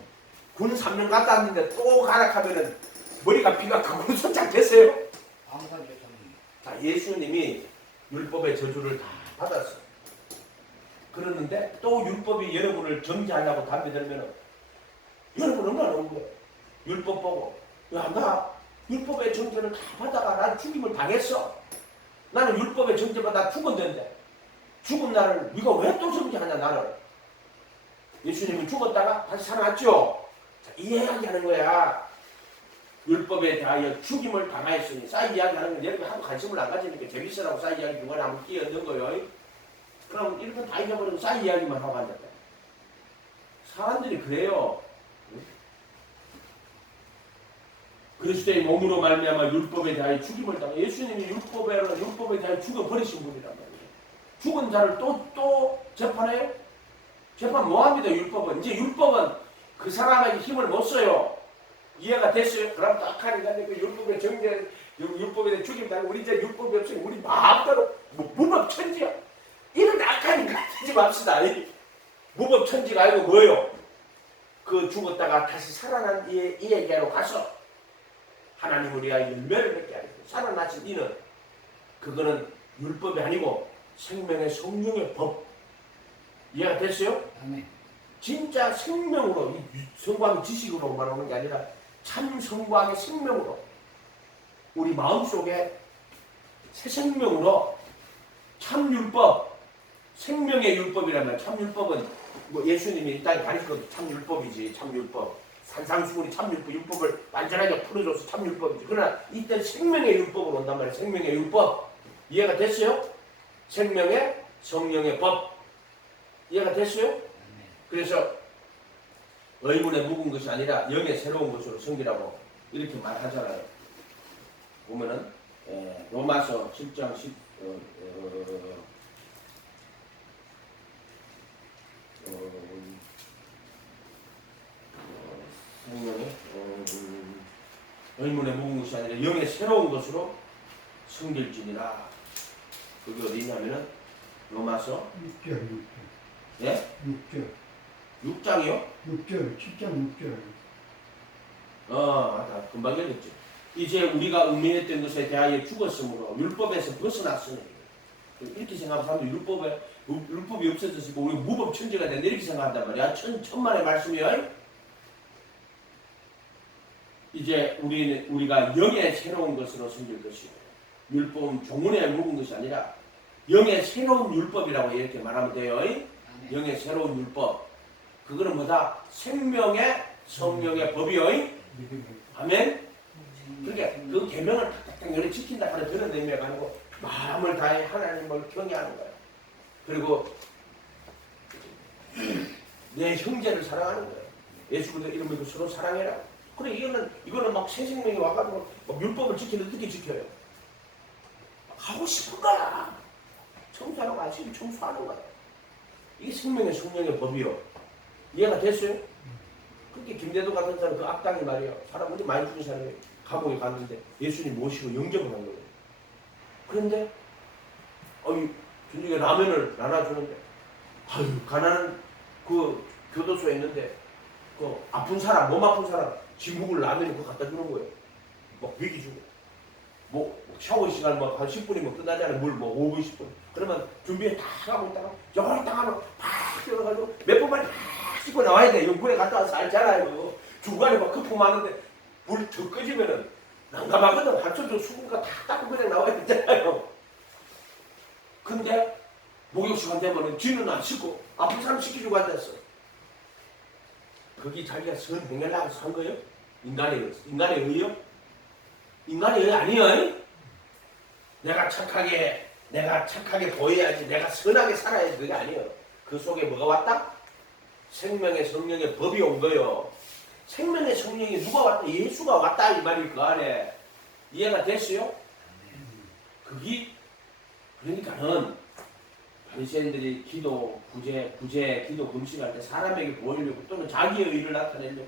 군 3년 갔다 왔는데 또 가라 하면은 머리가 비가 그걸로 손착됐어요. 자, 예수님이 율법의 저주를 다 받았어. 그러는데 또 율법이 여러분을 정죄하려고 담배 들면은 여러분 얼마나 오는 거예요? 율법 보고 야, 나 율법의 정죄를 다 받아가 난 죽임을 당했어. 나는 율법의 정죄받아 죽었는데 죽은 나를 네가 왜 또 정죄하냐 나를. 예수님은 죽었다가 다시 살아났죠. 자, 이 이야기하는 거야. 율법에 대하여 죽임을 당하였으니 싸이 이야기하는 건 여러분 하도 관심을 안 가지니까 재밌으라고 싸이 이야기 중간에 한번 끼얹는 거예요. 그럼 이렇게 다 잊어버리고 싸이 이야기만 하고 앉았다. 사람들이 그래요. 그리스도의 몸으로 말미암아 율법에 대하여 죽임을 당해. 예수님이 율법에 대하여 죽어버리신 분이란 말이에요. 죽은 자를 또 재판해요? 재판 뭐합니다. 율법은. 이제 율법은 그 사람에게 힘을 못 써요. 이해가 됐어요? 그럼 딱 하니까 그 율법의 정죄, 율법에 대해 죽임 당해. 우리 이제 율법이 없으니 우리 마음대로 무법천지야. 이런 악하니까 하지 맙시다. 무법천지가 아니고 뭐예요? 그 죽었다가 다시 살아난 이에게로 가서 하나님을 위하여 열매를 맺게 하겠다. 살아나신 이는 그거는 율법이 아니고 생명의 성령의 법. 이해가 됐어요? 아멘. 진짜 생명으로 성광 지식으로 말하는 게 아니라 참 성광의 생명으로 우리 마음속에 새 생명으로 참 율법, 생명의 율법이라면 참 율법은 뭐 예수님이 이 땅에 가르치는 참 율법이지. 참 율법. 산상수훈이 참 율법을 완전하게 풀어줘서 참 율법이지. 그러나 이때 생명의 율법으로 온단 말이에요. 생명의 율법. 이해가 됐어요? 생명의 성령의 법. 이해가 됐어요? 그래서 의문에 묵은 것이 아니라 영의 새로운 것으로 섬기라고 이렇게 말하잖아요. 보면은 로마서 7장 10 성령의 의문에 묵은 것이 아니라 영의 새로운 것으로 섬길지니라. 그게 어디 있냐면은 로마서 6절. 예? 6절. 6장이요? 6절. 7장 6절. 맞다. 금방 읽었죠. 이제 우리가 음행했던 것에 대하여 죽었으므로 율법에서 벗어났으니 이렇게 생각하면 율법이 없어졌으니까 우리 무법 천지가 된다 이렇게 생각한단 말이야. 천만의 말씀이에요. 이제 우리가 영의 새로운 것으로 섬길 것이고 율법은 종문에 묵은 것이 아니라 영의 새로운 율법이라고 이렇게 말하면 돼요. 영의 새로운 율법. 그거는 뭐다? 생명의 성령의 법이요. 아멘. 그러니까 그 계명을 탁탁탁 열에 지킨다 하는 그런 의미가 아니고 마음을 다해 하나님을 경외하는 거예요. 그리고 내 형제를 사랑하는 거예요. 예수 그리스도 이름으로 서로 사랑해라. 그래 이거는 막 새 생명이 와가지고 막 율법을 지키는데 어떻게 지켜요? 하고 싶은 거야. 청소하라고 하시면 청소하는 거야. 이게 생명의 성령의 법이요. 이해가 됐어요? 그렇게 김대도 같은 사람 그 악당이 말이야. 사람 우리 많이 죽은 사람이 감옥에 갔는데 예수님 모시고 영접을 한 거예요. 그런데 저녁에 라면을 나눠주는데 가난한 그 교도소에 있는데 그 아픈 사람, 몸 아픈 사람 진국을 라면을 그거 갖다 주는 거예요. 막 먹이주고 뭐 샤워 시간 막 한 10분이면 끝나잖아요. 물 뭐 5분 10분. 그러면 준비해 다 하고 있다가 저걸 딱 하면 팍 들어가지고 몇 번만에 팍 씻고 나와야 돼. 영국에 갔다 와서 알잖아요. 중간에 막 거품 많은데 불 더 꺼지면은 난감하거든. 한쪽으로 수분가 다 닦고 그냥 나와야 되잖아요. 근데 목욕 시간 되면은 지는 안 씻고 아픈 사람 시키주고 앉았어. 거기 자기가 선 행하려고 산 거예요? 인간의 의요? 인간의 의 아니에요. 내가 착하게 보여야지, 내가 선하게 살아야지, 그게 아니에요. 그 속에 뭐가 왔다? 생명의 성령의 법이 온 거예요. 생명의 성령이 누가 왔다? 예수가 왔다 이 말이 그 안에. 이해가 됐어요? 그러니까는 바리새인들이 기도 기도 금식할 때 사람에게 보이려고 또는 자기의 의를 나타내려고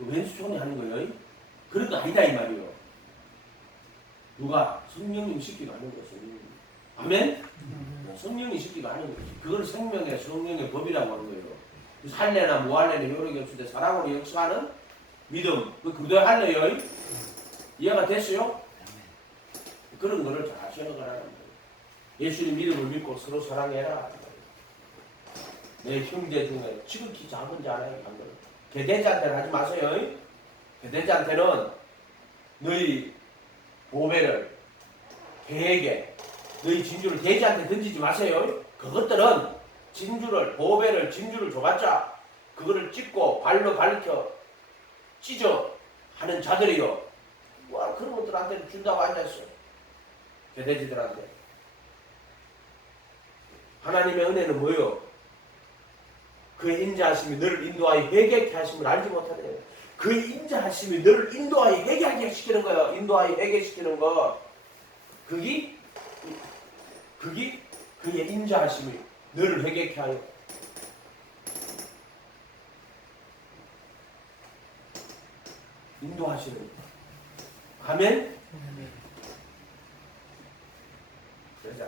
왼수손이 하는 거예요. 그런 거 아니다 이 말이에요. 누가? 성령님 시키가 하는 거예요. 성령님. 아멘? 성령이 시키가 하는 거예요. 그걸 생명의 성령의 법이라고 하는 거예요. 할례나 무할례나 여러 개 없을 때 사랑으로 역사하는 믿음. 그거 할례요. 이해가 됐어요? 그런 거를 잘 생각하라는 거예요. 예수님 믿음을 믿고 서로 사랑해라. 내 형제 중에 지극히 작은 자라는 한 거예요. 개대자한테는 하지 마세요. 개대자한테는 너희 보배를 개에게 너희 진주를 돼지한테 던지지 마세요. 그것들은 보배를 진주를 줘봤자 그거를 찢고 발로 가리켜 찢어 하는 자들이요. 와 그런 것들한테 준다고 앉았어. 개돼지들한테. 하나님의 은혜는 뭐요? 그의 인자하심이 너를 인도하여 회개케 하심을 알지 못하네. 그의 인자하심이 너를 인도하여 회개하게 시키는 거예요. 인도하여 회개시키는 거. 그게 그의 인자하심이 너를 회개케 하여. 인도하시는 거. 아멘?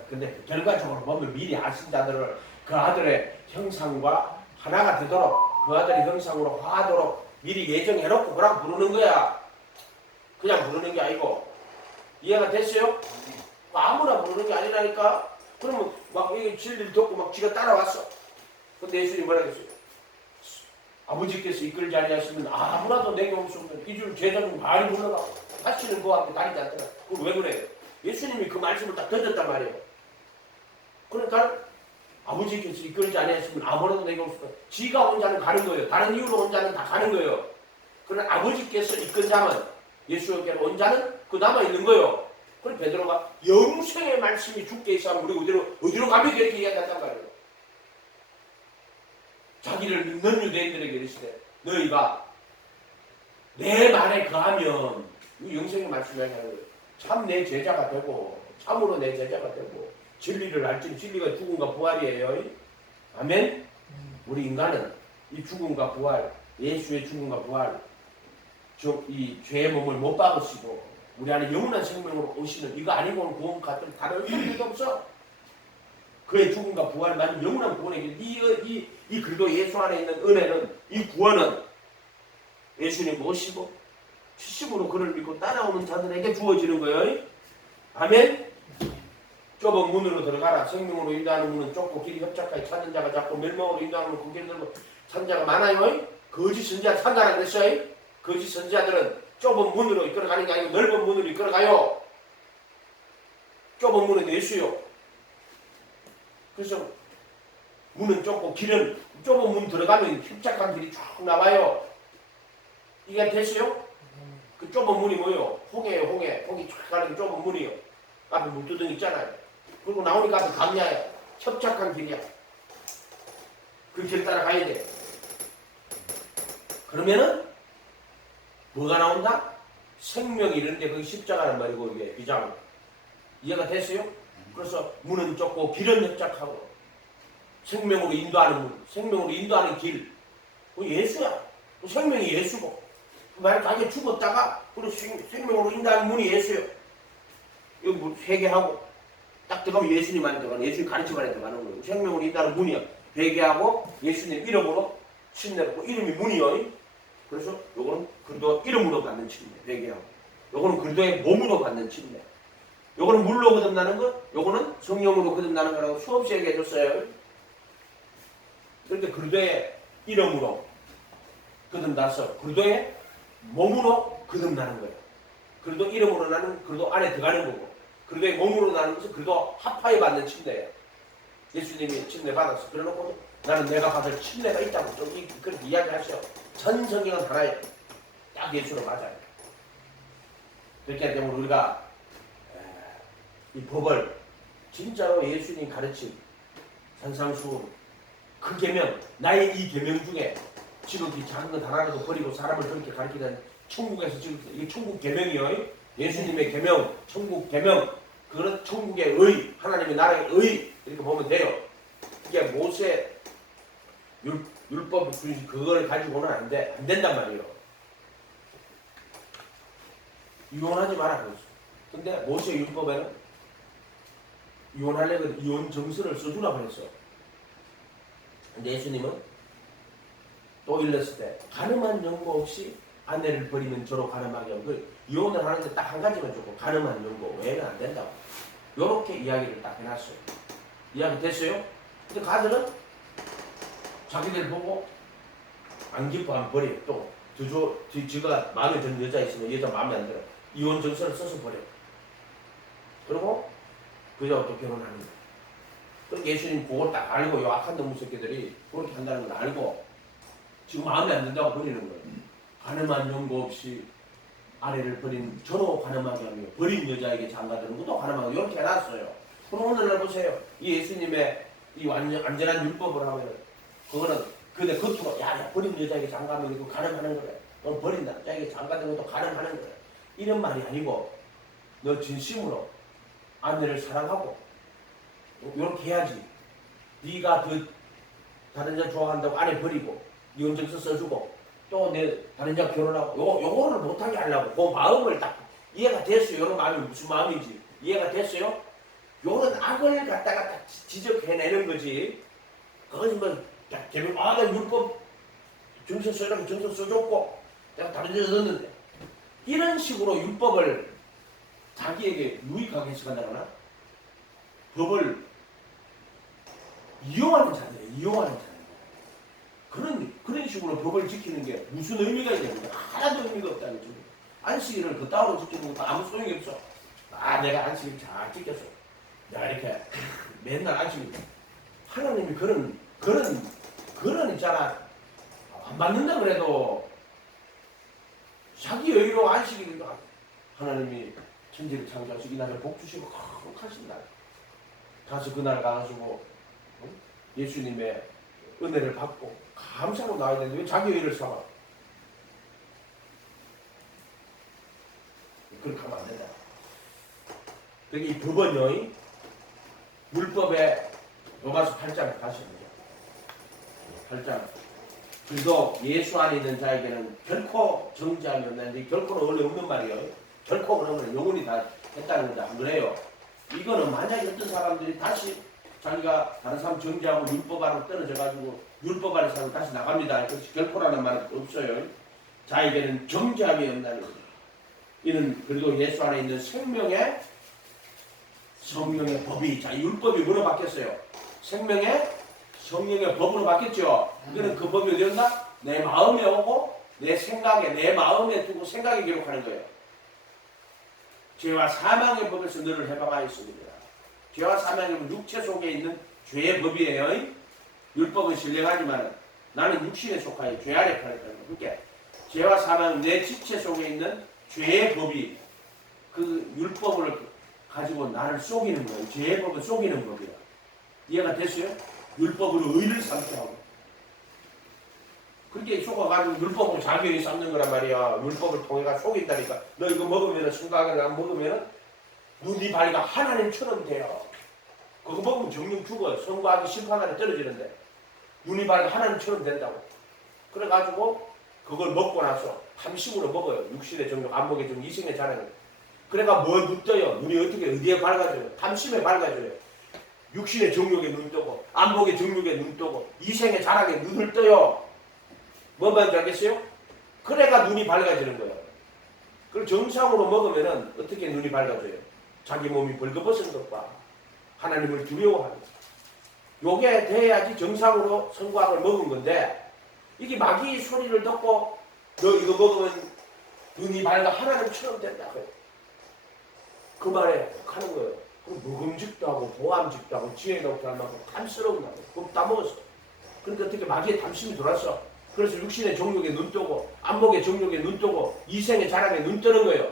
근데 결과적으로 보면 미리 아신 자들을 그 아들의 형상과 하나가 되도록 그 아들의 형상으로 화하도록 미리 예정해놓고 그냥 부르는 거야. 그냥 부르는 게 아니고. 이해가 됐어요? 아무나 부르는 게 아니라니까. 그러면 막 이게 진리를 듣고 막 지가 따라왔어. 근데 예수님이 뭐라 그랬어요? 아버지께서 이끌지 아니하시면 아무나도 내게 올 수 없는 이 줄 제자 중 많이 불러라. 다시는 그와 함께 다니지 않더라. 그럼 왜 그래요? 예수님이 그 말씀을 딱 던졌단 말이에요. 그러니까 아버지께서 이끌지 아니하시면 아무나도 내게 올 수 없다. 지가 온 자는 가는 거예요. 다른 이유로 온 자는 다 가는 거예요. 그러나 아버지께서 이끈 자는 예수께로 온 자는 그 남아있는 거예요. 그래서 베드로가 영생의 말씀이 죽게 있으면 우리 어디로 가면 이렇게 이야기한단 말이에요. 자기를 믿는 유대인들에게 이르시되 너희가 내 말에 거하면 영생의 말씀을 하는 거예요. 참 내 제자가 되고 참으로 내 제자가 되고 진리를 알지. 진리가 죽음과 부활이에요. 아멘? 우리 인간은 이 죽음과 부활, 예수의 죽음과 부활, 이 죄의 몸을 못 박으시고 우리 안에 영원한 생명으로 오시는 이거 아니고는 구원 같은 다른 의미도 없어. 그의 죽음과 부활만 영원한 구원의 길. 이 그리도 예수 안에 있는 은혜는, 이 구원은 예수님 모시고 피심으로 그를 믿고 따라오는 자들에게 주어지는 거예요. 아멘? 좁은 문으로 들어가라. 생명으로 인도하는 문은 좁고 길이 협착하여 찾는 자가 작고 멸망으로 인도하는 문은 그 길을 들고 찾는 자가 많아요. 거짓 선지자 찾아라 그랬어요. 거짓 선지자들은 좁은 문으로 이끌어가는 게 아니고 넓은 문으로 이끌어가요. 좁은 문은 예수요. 그래서 문은 좁고 길은 좁은 문 들어가면 협착한 길이 쭉 나와요. 이게 됐어요? 그 좁은 문이 뭐예요? 홍해예요, 홍해. 홍이 쫙 가는 게 좁은 문이요. 앞에 물두덩이 있잖아요. 그리고 나오니까 앞에 감야야. 협착한 길이야. 그 길 따라 가야 돼. 그러면은 뭐가 나온다? 생명이 이런데 거기 십자가란 말이고 이게 비장. 이해가 됐어요? 그래서 문은 좁고 길은 협착하고 생명으로 인도하는 문, 생명으로 인도하는 길. 그 예수야. 그 생명이 예수고. 만약 자기 죽었다가 그리고 생명으로 인도하는 문이 예수요. 여기 뭐 회개하고 딱 들어가면 예수님한테 들어가는 예수님 가르침안에 들어가는 거예요. 생명으로 인도하는 문이야. 회개하고 예수님 이름으로 침례받고 이름이 문이요. 그래서 요거는 그리스도 이름으로 받는 침례. 회개하고. 요거는 그리스도의 몸으로 받는 침례. 요거는 물로 거듭나는 것, 요거는 성령으로 거듭나는 거라고 수없이 얘기해줬어요. 그런데 그리스도의 이름으로 거듭나서 그리스도의 몸으로 거듭나는 거예요. 그리스도 이름으로 나는 그리스도 안에 들어가는 거고 그리스도의 몸으로 나는 것은 그리스도 합하에 받는 침례예요. 예수님이 침례 받았어. 그래놓고 나는 내가 받을 침례가 있다고 좀 그렇게 이야기하셔. 전 성경은 하나예요. 딱 예수로 맞아요. 그렇기 때문에 우리가 이 법을 진짜로 예수님 가르침 산상수훈 그 계명 나의 이 계명 중에 지금 이 작은 것 하나라도 버리고 사람을 그렇게 가르치는 천국에서 지금 이게 천국 계명이요. 예수님의 계명, 천국 계명 그런 천국의 의 하나님의 나라의 의 이렇게 보면 돼요. 이게 모세 율법 주신 그걸 가지고는 안 된단 말이에요. 이혼하지 마라 그랬어. 근데 모세 율법에는 이혼하려면 이혼 정서를 써주라 그랬어. 근데 예수님은 또 일렀을 때 가늠한 연고 없이 아내를 버리면 저로 가늠하게 하고 이혼을 하는데 딱 한 가지만 줬고 가늠한 연고 외에는 안 된다고. 요렇게 이야기를 딱 해놨어요. 이야기 됐어요? 근데 가들은 자기들 보고 안 기뻐 안 버려. 또 지가 마음에 드는 여자 있으면 여자 마음에 안 들어. 이혼 정서를 써서 버려. 그리고 그 여자와 또 결혼하는 거야. 그럼 예수님 그걸 딱 알고 요 악한 놈의 새끼들이 그렇게 한다는 걸 알고 지금 마음에 안 든다고 버리는 거예요. 가늠한 연고 없이 아내를 버린 저로 가늠하게 하며 버린 여자에게 장가드는 것도 가늠하게 이렇게 해놨어요. 그럼 오늘날 보세요. 이 예수님의 이 완전한 율법을 하면 그거는 근데 겉으로 야 버린 여자에게 장가하면 이거 가늠하는 거래. 너 버린 남자에게 장가드는 것도 가늠하는 거래. 이런 말이 아니고 너 진심으로 아내를 사랑하고 이렇게 해야지. 네가 그 다른 여자 좋아한다고 아내 버리고 이혼정서 써주고 또 내 다른 여자 결혼하고 요거를 못하게 하려고 그 마음을 딱 이해가 됐어요. 이런 마음이 무슨 마음인지 이해가 됐어요? 요런 악을 갖다가 딱 지적해내는 거지. 그것이 뭐 개별 나 율법 정서 써라고 정서 써줬고 내가 다른 여자 넣었는데 이런 식으로 율법을 자기에게 유익하게 해석한다거나 법을 이용하는 자들이에요. 이용하는 자들. 그런 식으로 법을 지키는 게 무슨 의미가 있냐면 하나도 의미가 없다는 거죠. 안식일을 그 따로 지키는 것도 아무 소용이 없어. 내가 안식일 잘 지켰어. 내가 이렇게 맨날 안식일. 하나님이 그런 있잖아. 안 받는다 그래도 자기 여유로 안식일을 하나님이 천지를 창조하시고 이 날에 복 주시고 거룩하신 날. 가서 그날 가가지고 예수님의 은혜를 받고 감사하고 나와야 되는데 왜 자기 의를 삼아? 그렇게 하면 안 된다. 그러니까 이 법은요, 율법의 로마서 8장 다시 보죠. 8장. 그래도 예수 안에 있는 자에게는 결코 정죄함이 없는데 결코는 원래 없는 말이에요. 결코 그러면 영혼이 다 했다는 건데 안 그래요. 이거는 만약에 어떤 사람들이 다시 자기가 다른 사람 정죄하고 율법 안으로 떨어져가지고 율법 안에 살고 다시 나갑니다. 그것이 결코라는 말은 없어요. 자에게는 정죄함이 없다는 거죠. 이는 그리고 예수 안에 있는 생명의 성령의 법이 자 율법이 뭐로 바뀌었어요? 생명의 성령의 법으로 바뀌었죠. 이거는 그 법이 어디 온다? 내 마음에 오고 내 생각에 내 마음에 두고 생각에 기록하는 거예요. 죄와 사망의 법에서 너를 해방하였습니다. 죄와 사망의 법, 육체 속에 있는 죄의 법이에요. 율법은 신령하지만 나는 육신에 속하여 죄 아래 팔았다는 거. 그러니까 죄와 사망 내 지체 속에 있는 죄의 법이 그 율법을 가지고 나를 속이는 거예요. 죄의 법은 속이는 법이야. 이해가 됐어요? 율법으로 의를 삼게 하고. 그렇게 속아가지고 율법으로 자기를 삼는 거란 말이야. 율법을 통해가 속인다니까. 너 이거 먹으면 순간을 안 먹으면 눈이 발이가 하나님처럼 돼요. 그거 먹으면 정령 죽어요. 성과하기 심판하에 떨어지는데 눈이 발이가 하나님처럼 된다고. 그래가지고 그걸 먹고 나서 탐심으로 먹어요. 육신의 정욕, 안목의 정욕, 이성의 자랑을. 그래가 뭐 눈 떠요? 눈이 어디에 밝아져요? 탐심에 밝아져요. 육신의 정욕에 눈 뜨고 안목의 정욕에 눈 뜨고 이생의 자랑에 눈을 떠요. 뭐 말인지 알겠어요? 그래가 눈이 밝아지는 거예요. 그걸 정상으로 먹으면은 어떻게 눈이 밝아져요? 자기 몸이 벌거벗은 것과 하나님을 두려워하는 것. 요게 돼야지 정상으로 성곽을 먹은 건데 이게 마귀 소리를 듣고 너 이거 먹으면 눈이 밝아 하나님처럼 된다고요. 그 말에 하는 거예요. 먹음직도 하고 보암직도 하고 지혜도 할 만큼 탐스러운다고. 그럼 다 먹었어. 그러니까 어떻게 마귀의 탐심이 돌았어. 그래서 육신의 정욕에 눈 뜨고 안목의 정욕에 눈 뜨고 이생의 자랑에 눈 뜨는 거예요.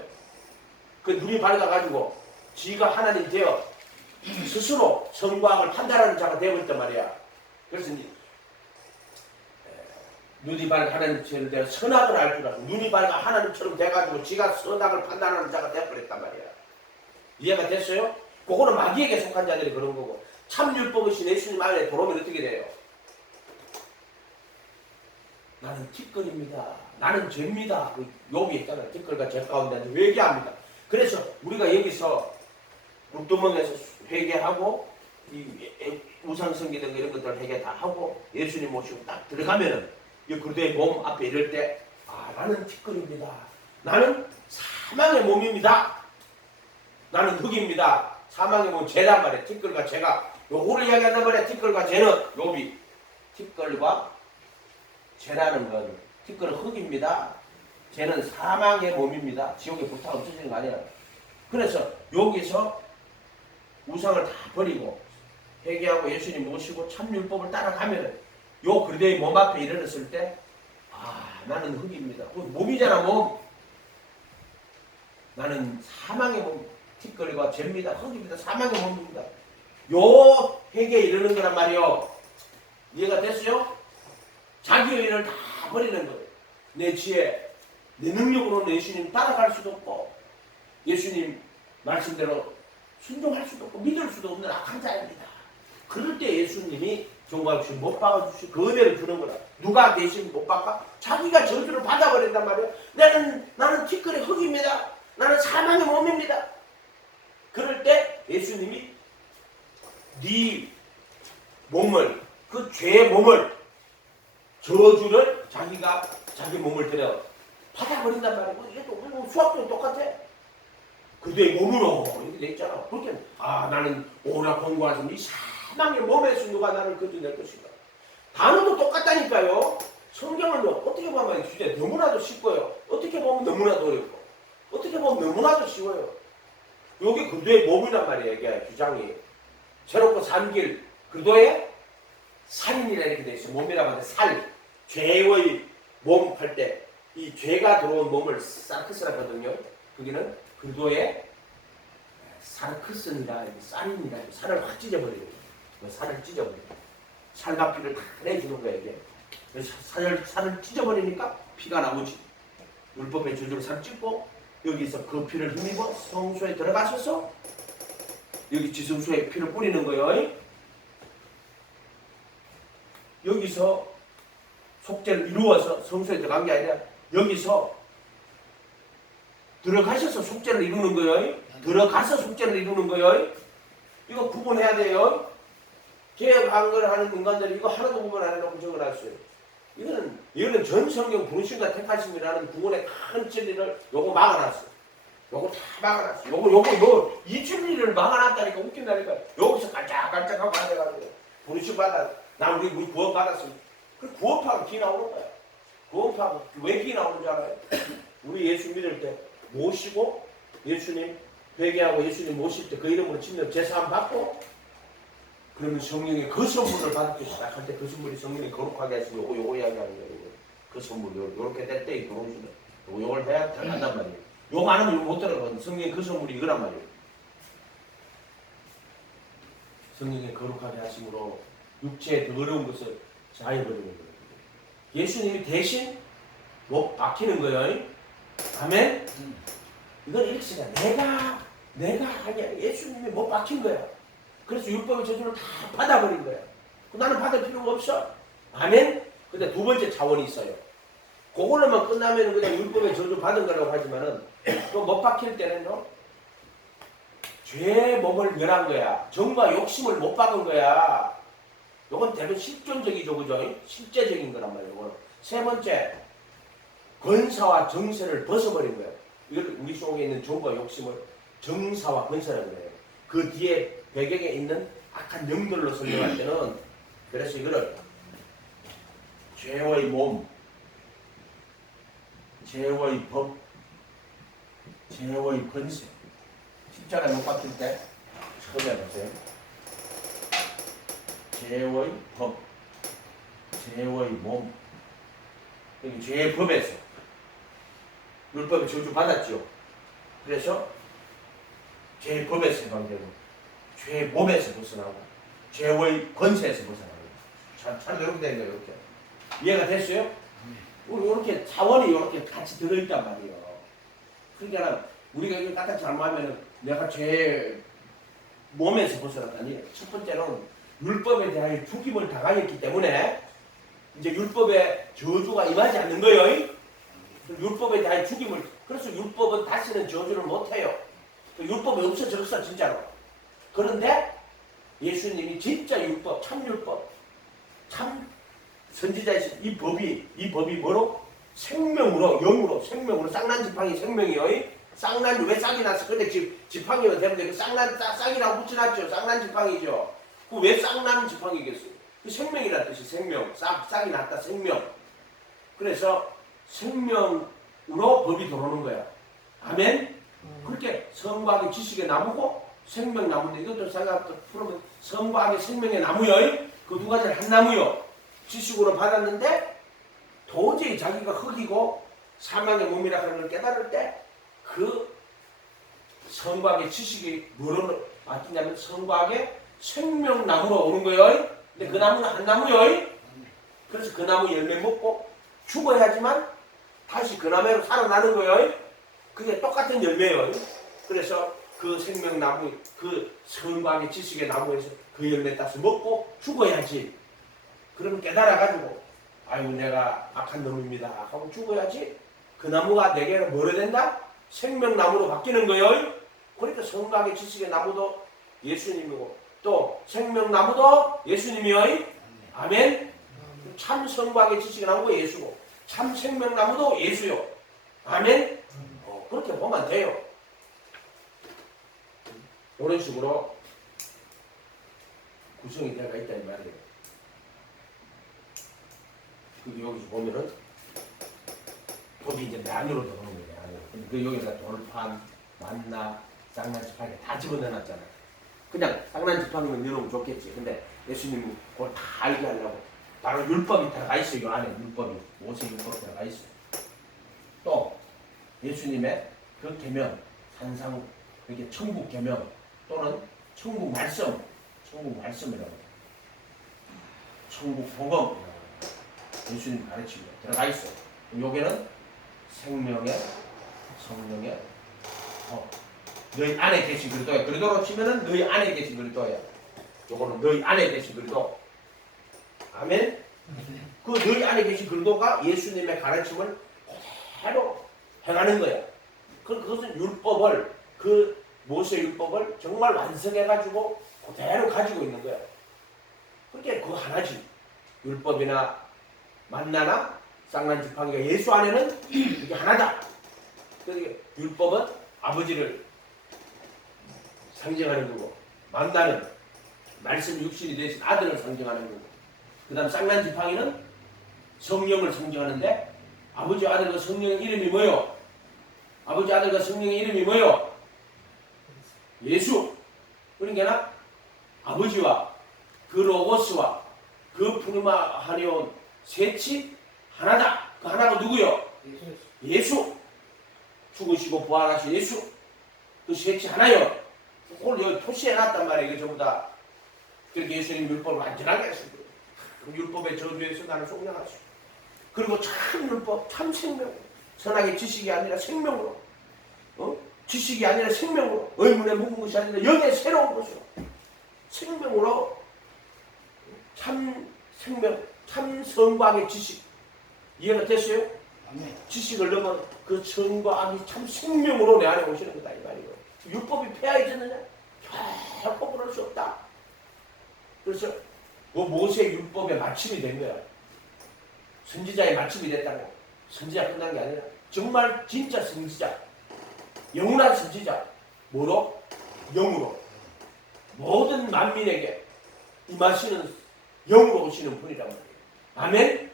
그 눈이 밝아가지고 지가 하나님 되어 스스로 성과학을 판단하는 자가 되어버렸단 말이야. 그래서 눈이 밝아 하나님처럼 되어 선악을 알 줄 알고 눈이 밝아 하나님처럼 돼가지고 지가 선악을 판단하는 자가 되어버렸단 말이야. 이해가 됐어요? 그거는 마귀에게 속한 자들이 그런 거고 참율법이신 예수님 안에 들어오면 어떻게 돼요? 나는 티끌입니다. 나는 죄입니다. 욥이 있잖아요. 티끌과 죄 가운데 회개합니다. 그래서 우리가 여기서 묵두멍에서 회개하고 이 우상성기 등 이런 것들 회개 다 하고 예수님 모시고 딱 들어가면은 이 그리스도의 몸 앞에 이럴 때 나는 티끌입니다. 나는 사망의 몸입니다. 나는 흙입니다. 사망의 몸은 죄란 말이에요. 티끌과 죄가 요거를 이야기한단 말이에요. 티끌과 죄는 욥이 티끌과 죄라는 건 티끌은 흙입니다. 죄는 사망의 몸입니다. 지옥에 불타 없어지는 거 아니야. 그래서 여기서 우상을 다 버리고 회개하고 예수님 모시고 참율법을 따라가면 요 그리스도의 몸 앞에 이르렀을 때 나는 흙입니다. 몸이잖아 몸. 나는 사망의 몸 티끌과 죄입니다. 흙입니다. 사망의 몸입니다. 요 회개에 이르는 거란 말이요. 이해가 됐어요? 자기의 일을 다 버리는 거예요. 내 지혜, 내 능력으로는 예수님 따라갈 수도 없고 예수님 말씀대로 순종할 수도 없고 믿을 수도 없는 악한 자입니다. 그럴 때 예수님이 종각시 못 박아주시고 그 은혜를 주는 거라. 누가 대신 못 박아? 자기가 저주를 받아버린단 말이에요. 나는 티끌의 흙입니다. 나는 사망의 몸입니다. 그럴 때 예수님이 네 몸을 그 죄의 몸을 저주를 자기가 자기 몸을 들여 받아버린단 말이에요. 이게 수학도 똑같아. 그들의 몸으로 이렇게 돼 있잖아. 그렇게 나는 오라 공부해서 이 사망의 몸에서 누가 나를 건져낼 것인가. 단어도 똑같다니까요. 성경은 어떻게 보면 주제 너무나도 쉽고요. 어떻게 보면 너무나도 어렵고 어떻게 보면 너무나도 쉬워요. 여기 그들의 몸이란 말이에요. 이게 주장이 새롭고 산 길 그들의 살인이라 이렇게 돼 있어요. 몸이라고 하는데 살 죄의 몸 할 때 이 죄가 들어온 몸을 사르크스라 하거든요. 거기는 그리스도의 사르크스니라 쌀입니다. 살을 확 찢어버려요. 살을 찢어버려요. 살갑피를 다 내주는 거예요. 이게. 그래서 살을 찢어버리니까 피가 나오지. 율법의 저주로 살을 찢고 여기서 그 피를 힘입어 성소에 들어가셔서 여기 지성소에 피를 뿌리는 거예요. 여기서 속죄를 이루어서 성소에 들어간 게 아니라 여기서 들어가셔서 속죄를 이루는 거예요. 들어가서 속죄를 이루는 거예요. 이거 구분해야 돼요. 개혁한 걸 하는 인간들이 이거 하나도 구분 안 해놓고 저걸 했어요. 이거는 전 성경 부르심과 택하심이라는 구원의 큰 진리를 요거 막아놨어요. 요거 다 막아놨어요. 요거 이 진리를 막아놨다니까 웃긴다니까. 여기서 깔짝깔짝하고 앉아가지고 부르심 받아. 우리 구원 받았습니다. 그 구원파가 기 나오는 거야. 구원파가 왜 기 나오는 줄 알아요? 우리 예수 믿을 때 모시고 예수님 회개하고 예수님 모실 때 그 이름으로 침례 제사함 받고 그러면 성령의 그 선물을 받기 시작할 때 그 선물이 성령이 거룩하게 해서 요거 이야기하는 거예요. 그 선물 요렇게 될 때 들어오시면 요걸 해야 들어간단 말이에요. 요 많으면 요거 못 들어가거든. 성령의 그 선물이 이거란 말이에요. 성령의 거룩하게 하심으로 육체의 더러운 것을 자해버리는 거예요. 예수님이 대신 못 박히는 거예요. 아멘? 이건 이렇게 생각해. 내가 아니야. 예수님이 못 박힌 거야. 그래서 율법의 저주를 다 받아버린 거야. 나는 받을 필요가 없어. 아멘? 근데 두 번째 차원이 있어요. 그걸로만 끝나면 그냥 율법의 저주 받은 거라고 하지만은 또 못 박힐 때는요. 죄의 몸을 멸한 거야. 정과 욕심을 못 박은 거야. 이건 대부분 실존적이죠, 그죠? 실제적인 거란 말이에요. 이거는. 세 번째, 권사와 정세를 벗어버린 거예요. 이걸 우리 속에 있는 정과 욕심을 정사와 권세라고 그래요. 그 뒤에 배경에 있는 악한 영들로 설명할 때는 그래서 이거를 죄의 몸, 죄의 법, 죄의 권세. 십자가에 못 박힐 때 처음 해보세요. 죄의 법, 죄의 몸. 여기 죄의 법에서 율법의 저주 받았죠. 그래서 죄의 법에서 해방되고 죄의 몸에서 벗어나고 죄의 권세에서 벗어나고 참 이렇게 된 거예요. 이렇게 이해가 됐어요? 이렇게 차원이 이렇게 같이 들어있단 말이에요. 그러니까 우리가 이거 딱 잘못하면 내가 죄의 몸에서 벗어났다니 첫 번째는 율법에 대하여 죽임을 당하였기 때문에 이제 율법의 저주가 임하지 않는 거예요. 율법에 대하여 죽임을 그래서 율법은 다시는 저주를 못해요. 율법이 없어졌어 진짜로. 그런데 예수님이 진짜 율법, 참 율법, 참 선지자이신 이 법이 뭐로? 생명으로, 영으로, 생명으로 쌍난 지팡이 생명이요. 쌍난 왜 싹이 났어? 근데 지팡이면 되는데 그 쌍난 싹이라고 붙여놨죠. 쌍난 지팡이죠. 그 왜 쌍난 지팡이겠어요? 그 생명이라는 뜻이 생명, 싹이 났다 생명. 그래서 생명으로 법이 들어오는 거야. 아멘. 그렇게 성과학의 지식의 나무고 생명 나무인데 이것도 생각부터 풀으면 성과학의 생명의 나무요. 그 두 가지를 한 나무요. 지식으로 받았는데 도저히 자기가 흙이고 사망의 몸이라 하는 걸 깨달을 때 그 성과학의 지식이 뭐로 바뀌냐면 성과학의 생명나무로 오는 거예요. 근데 그 나무는 한 나무요. 그래서 그 나무 열매 먹고 죽어야지만 다시 그 나무로 살아나는 거예요. 그게 똑같은 열매예요. 그래서 그 생명나무, 그 성과학의 지식의 나무에서 그 열매 따서 먹고 죽어야지. 그러면 깨달아가지고 아유 내가 악한 놈입니다 하고 죽어야지. 그 나무가 내게는 뭐로 된다? 생명나무로 바뀌는 거예요. 그러니까 성과학의 지식의 나무도 예수님이고 또 생명나무도 예수님이요. 아멘. 참 성과학의 지식의 나무가 예수고 참 생명나무도 예수요. 아멘. 그렇게 보면 돼요. 이런 식으로 구성이 되어 있다는 말이에요. 그 여기서 보면은 법이 이제 안으로 들어오는 거예요. 그 여기다 돌판, 만나, 쌍난 지팡이 다 집어넣어놨잖아요. 그냥 쌍난 지팡이만 넣으면 좋겠지. 근데 예수님은 그걸 다 알게 하려고 바로 율법이 들어가 있어요. 이 안에 율법이 모세 율법이 들어가 있어요. 또 예수님의 그 계명, 산상 이렇게 천국 계명 또는 천국 말씀이라고 해요. 천국 복음 예수님 가르치고 들어가 있어요. 여기는 생명의 성령의 너희 안에 계신 그리스도야. 그리스도로 치면은 너희 안에 계신 그리스도야. 요거는 너희 안에 계신 그리스도. 아멘. 그 너희 안에 계신 그리스도가 예수님의 가르침을 그대로 행하는 거야. 그것은 율법을 그 모세 율법을 정말 완성해가지고 그대로 가지고 있는 거야. 그게 그거 하나지. 율법이나 만나나 쌍난 지팡이가 예수 안에는 이게 하나다. 그러니까 율법은 아버지를 상징하는 거고 만나는 말씀 육신이 되신 아들을 상징하는 거고 그 다음 쌍난 지팡이는 성령을 상징하는데 아버지 아들과 성령의 이름이 뭐요? 아버지 아들과 성령의 이름이 뭐요? 예수. 그러니까 아버지와 그 로고스와 그 푸르마하니온 셋이 하나다. 그 하나가 누구요? 예수. 죽으시고 부활하신 예수. 그 셋이 하나요. 그걸 여기 표시해 놨단 말이에요. 전부 다. 그렇게 예수님 율법을 완전하게 했습니다. 그 율법의 저주에서 나는 속량할 수 있고. 그리고 참 율법, 참 생명. 선악의 지식이 아니라 생명으로. 지식이 아니라 생명으로. 의문에 묵은 것이 아니라 영의 새로운 것으로. 생명으로 참 생명, 참 성광의 지식. 이해가 됐어요? 지식을 넘어 그 선과 악이 참 생명으로 내 안에 오시는 거다 이 말이에요. 율법이 폐하해졌느냐? 결코 그럴 수 없다. 그래서 그 모세 율법의 마침이 된 거야. 선지자의 마침이 됐다고. 선지자 끝난 게 아니라 정말 진짜 선지자, 영원한 선지자. 뭐로? 영으로. 모든 만민에게 임하시는 영으로 오시는 분이란 말이에요. 아멘?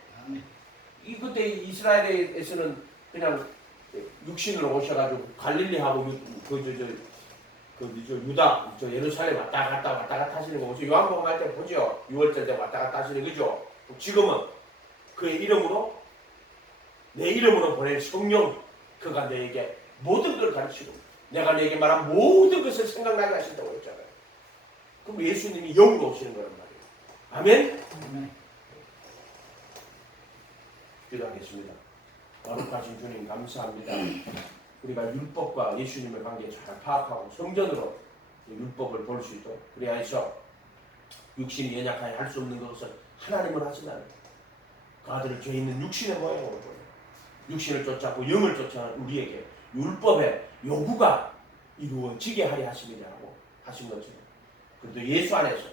이 그때 이스라엘에서는 그냥 육신으로 오셔가지고 갈릴리하고 유다, 예루살렘 왔다 갔다 하시는 거 보죠. 요한복음 할 때 보죠. 6월절 때 왔다 갔다 하시는 거죠. 지금은 그의 이름으로, 내 이름으로 보낸 성령, 그가 내게 모든 걸 가르치고 내가 내게 말한 모든 것을 생각나게 하신다고 했잖아요. 그럼 예수님이 영으로 오시는 거란 말이에요. 아멘? 기도하겠습니다. 거룩하신 주님 감사합니다. 우리가 율법과 예수님의 관계 잘 파악하고 성전으로 율법을 볼 수 있도록 그래야 해서 육신이 연약하여 할 수 없는 것을 하나님을 하시나요? 그 아들을 죄 있는 육신의 모양으로 보여 육신을 쫓았고 영을 쫓아는 우리에게 율법의 요구가 이루어지게 하려 하심이라고 하신 것처럼 그래도 예수 안에서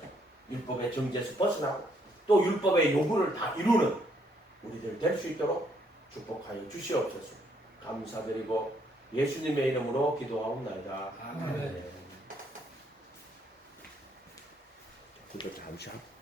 율법의 정죄에서 벗어나고 또 율법의 요구를 다 이루는 우리들 될 수 있도록 축복하여 주시옵소서. 감사드리고 예수님의 이름으로 기도하옵나이다. 아멘. 기도 잠시 하고.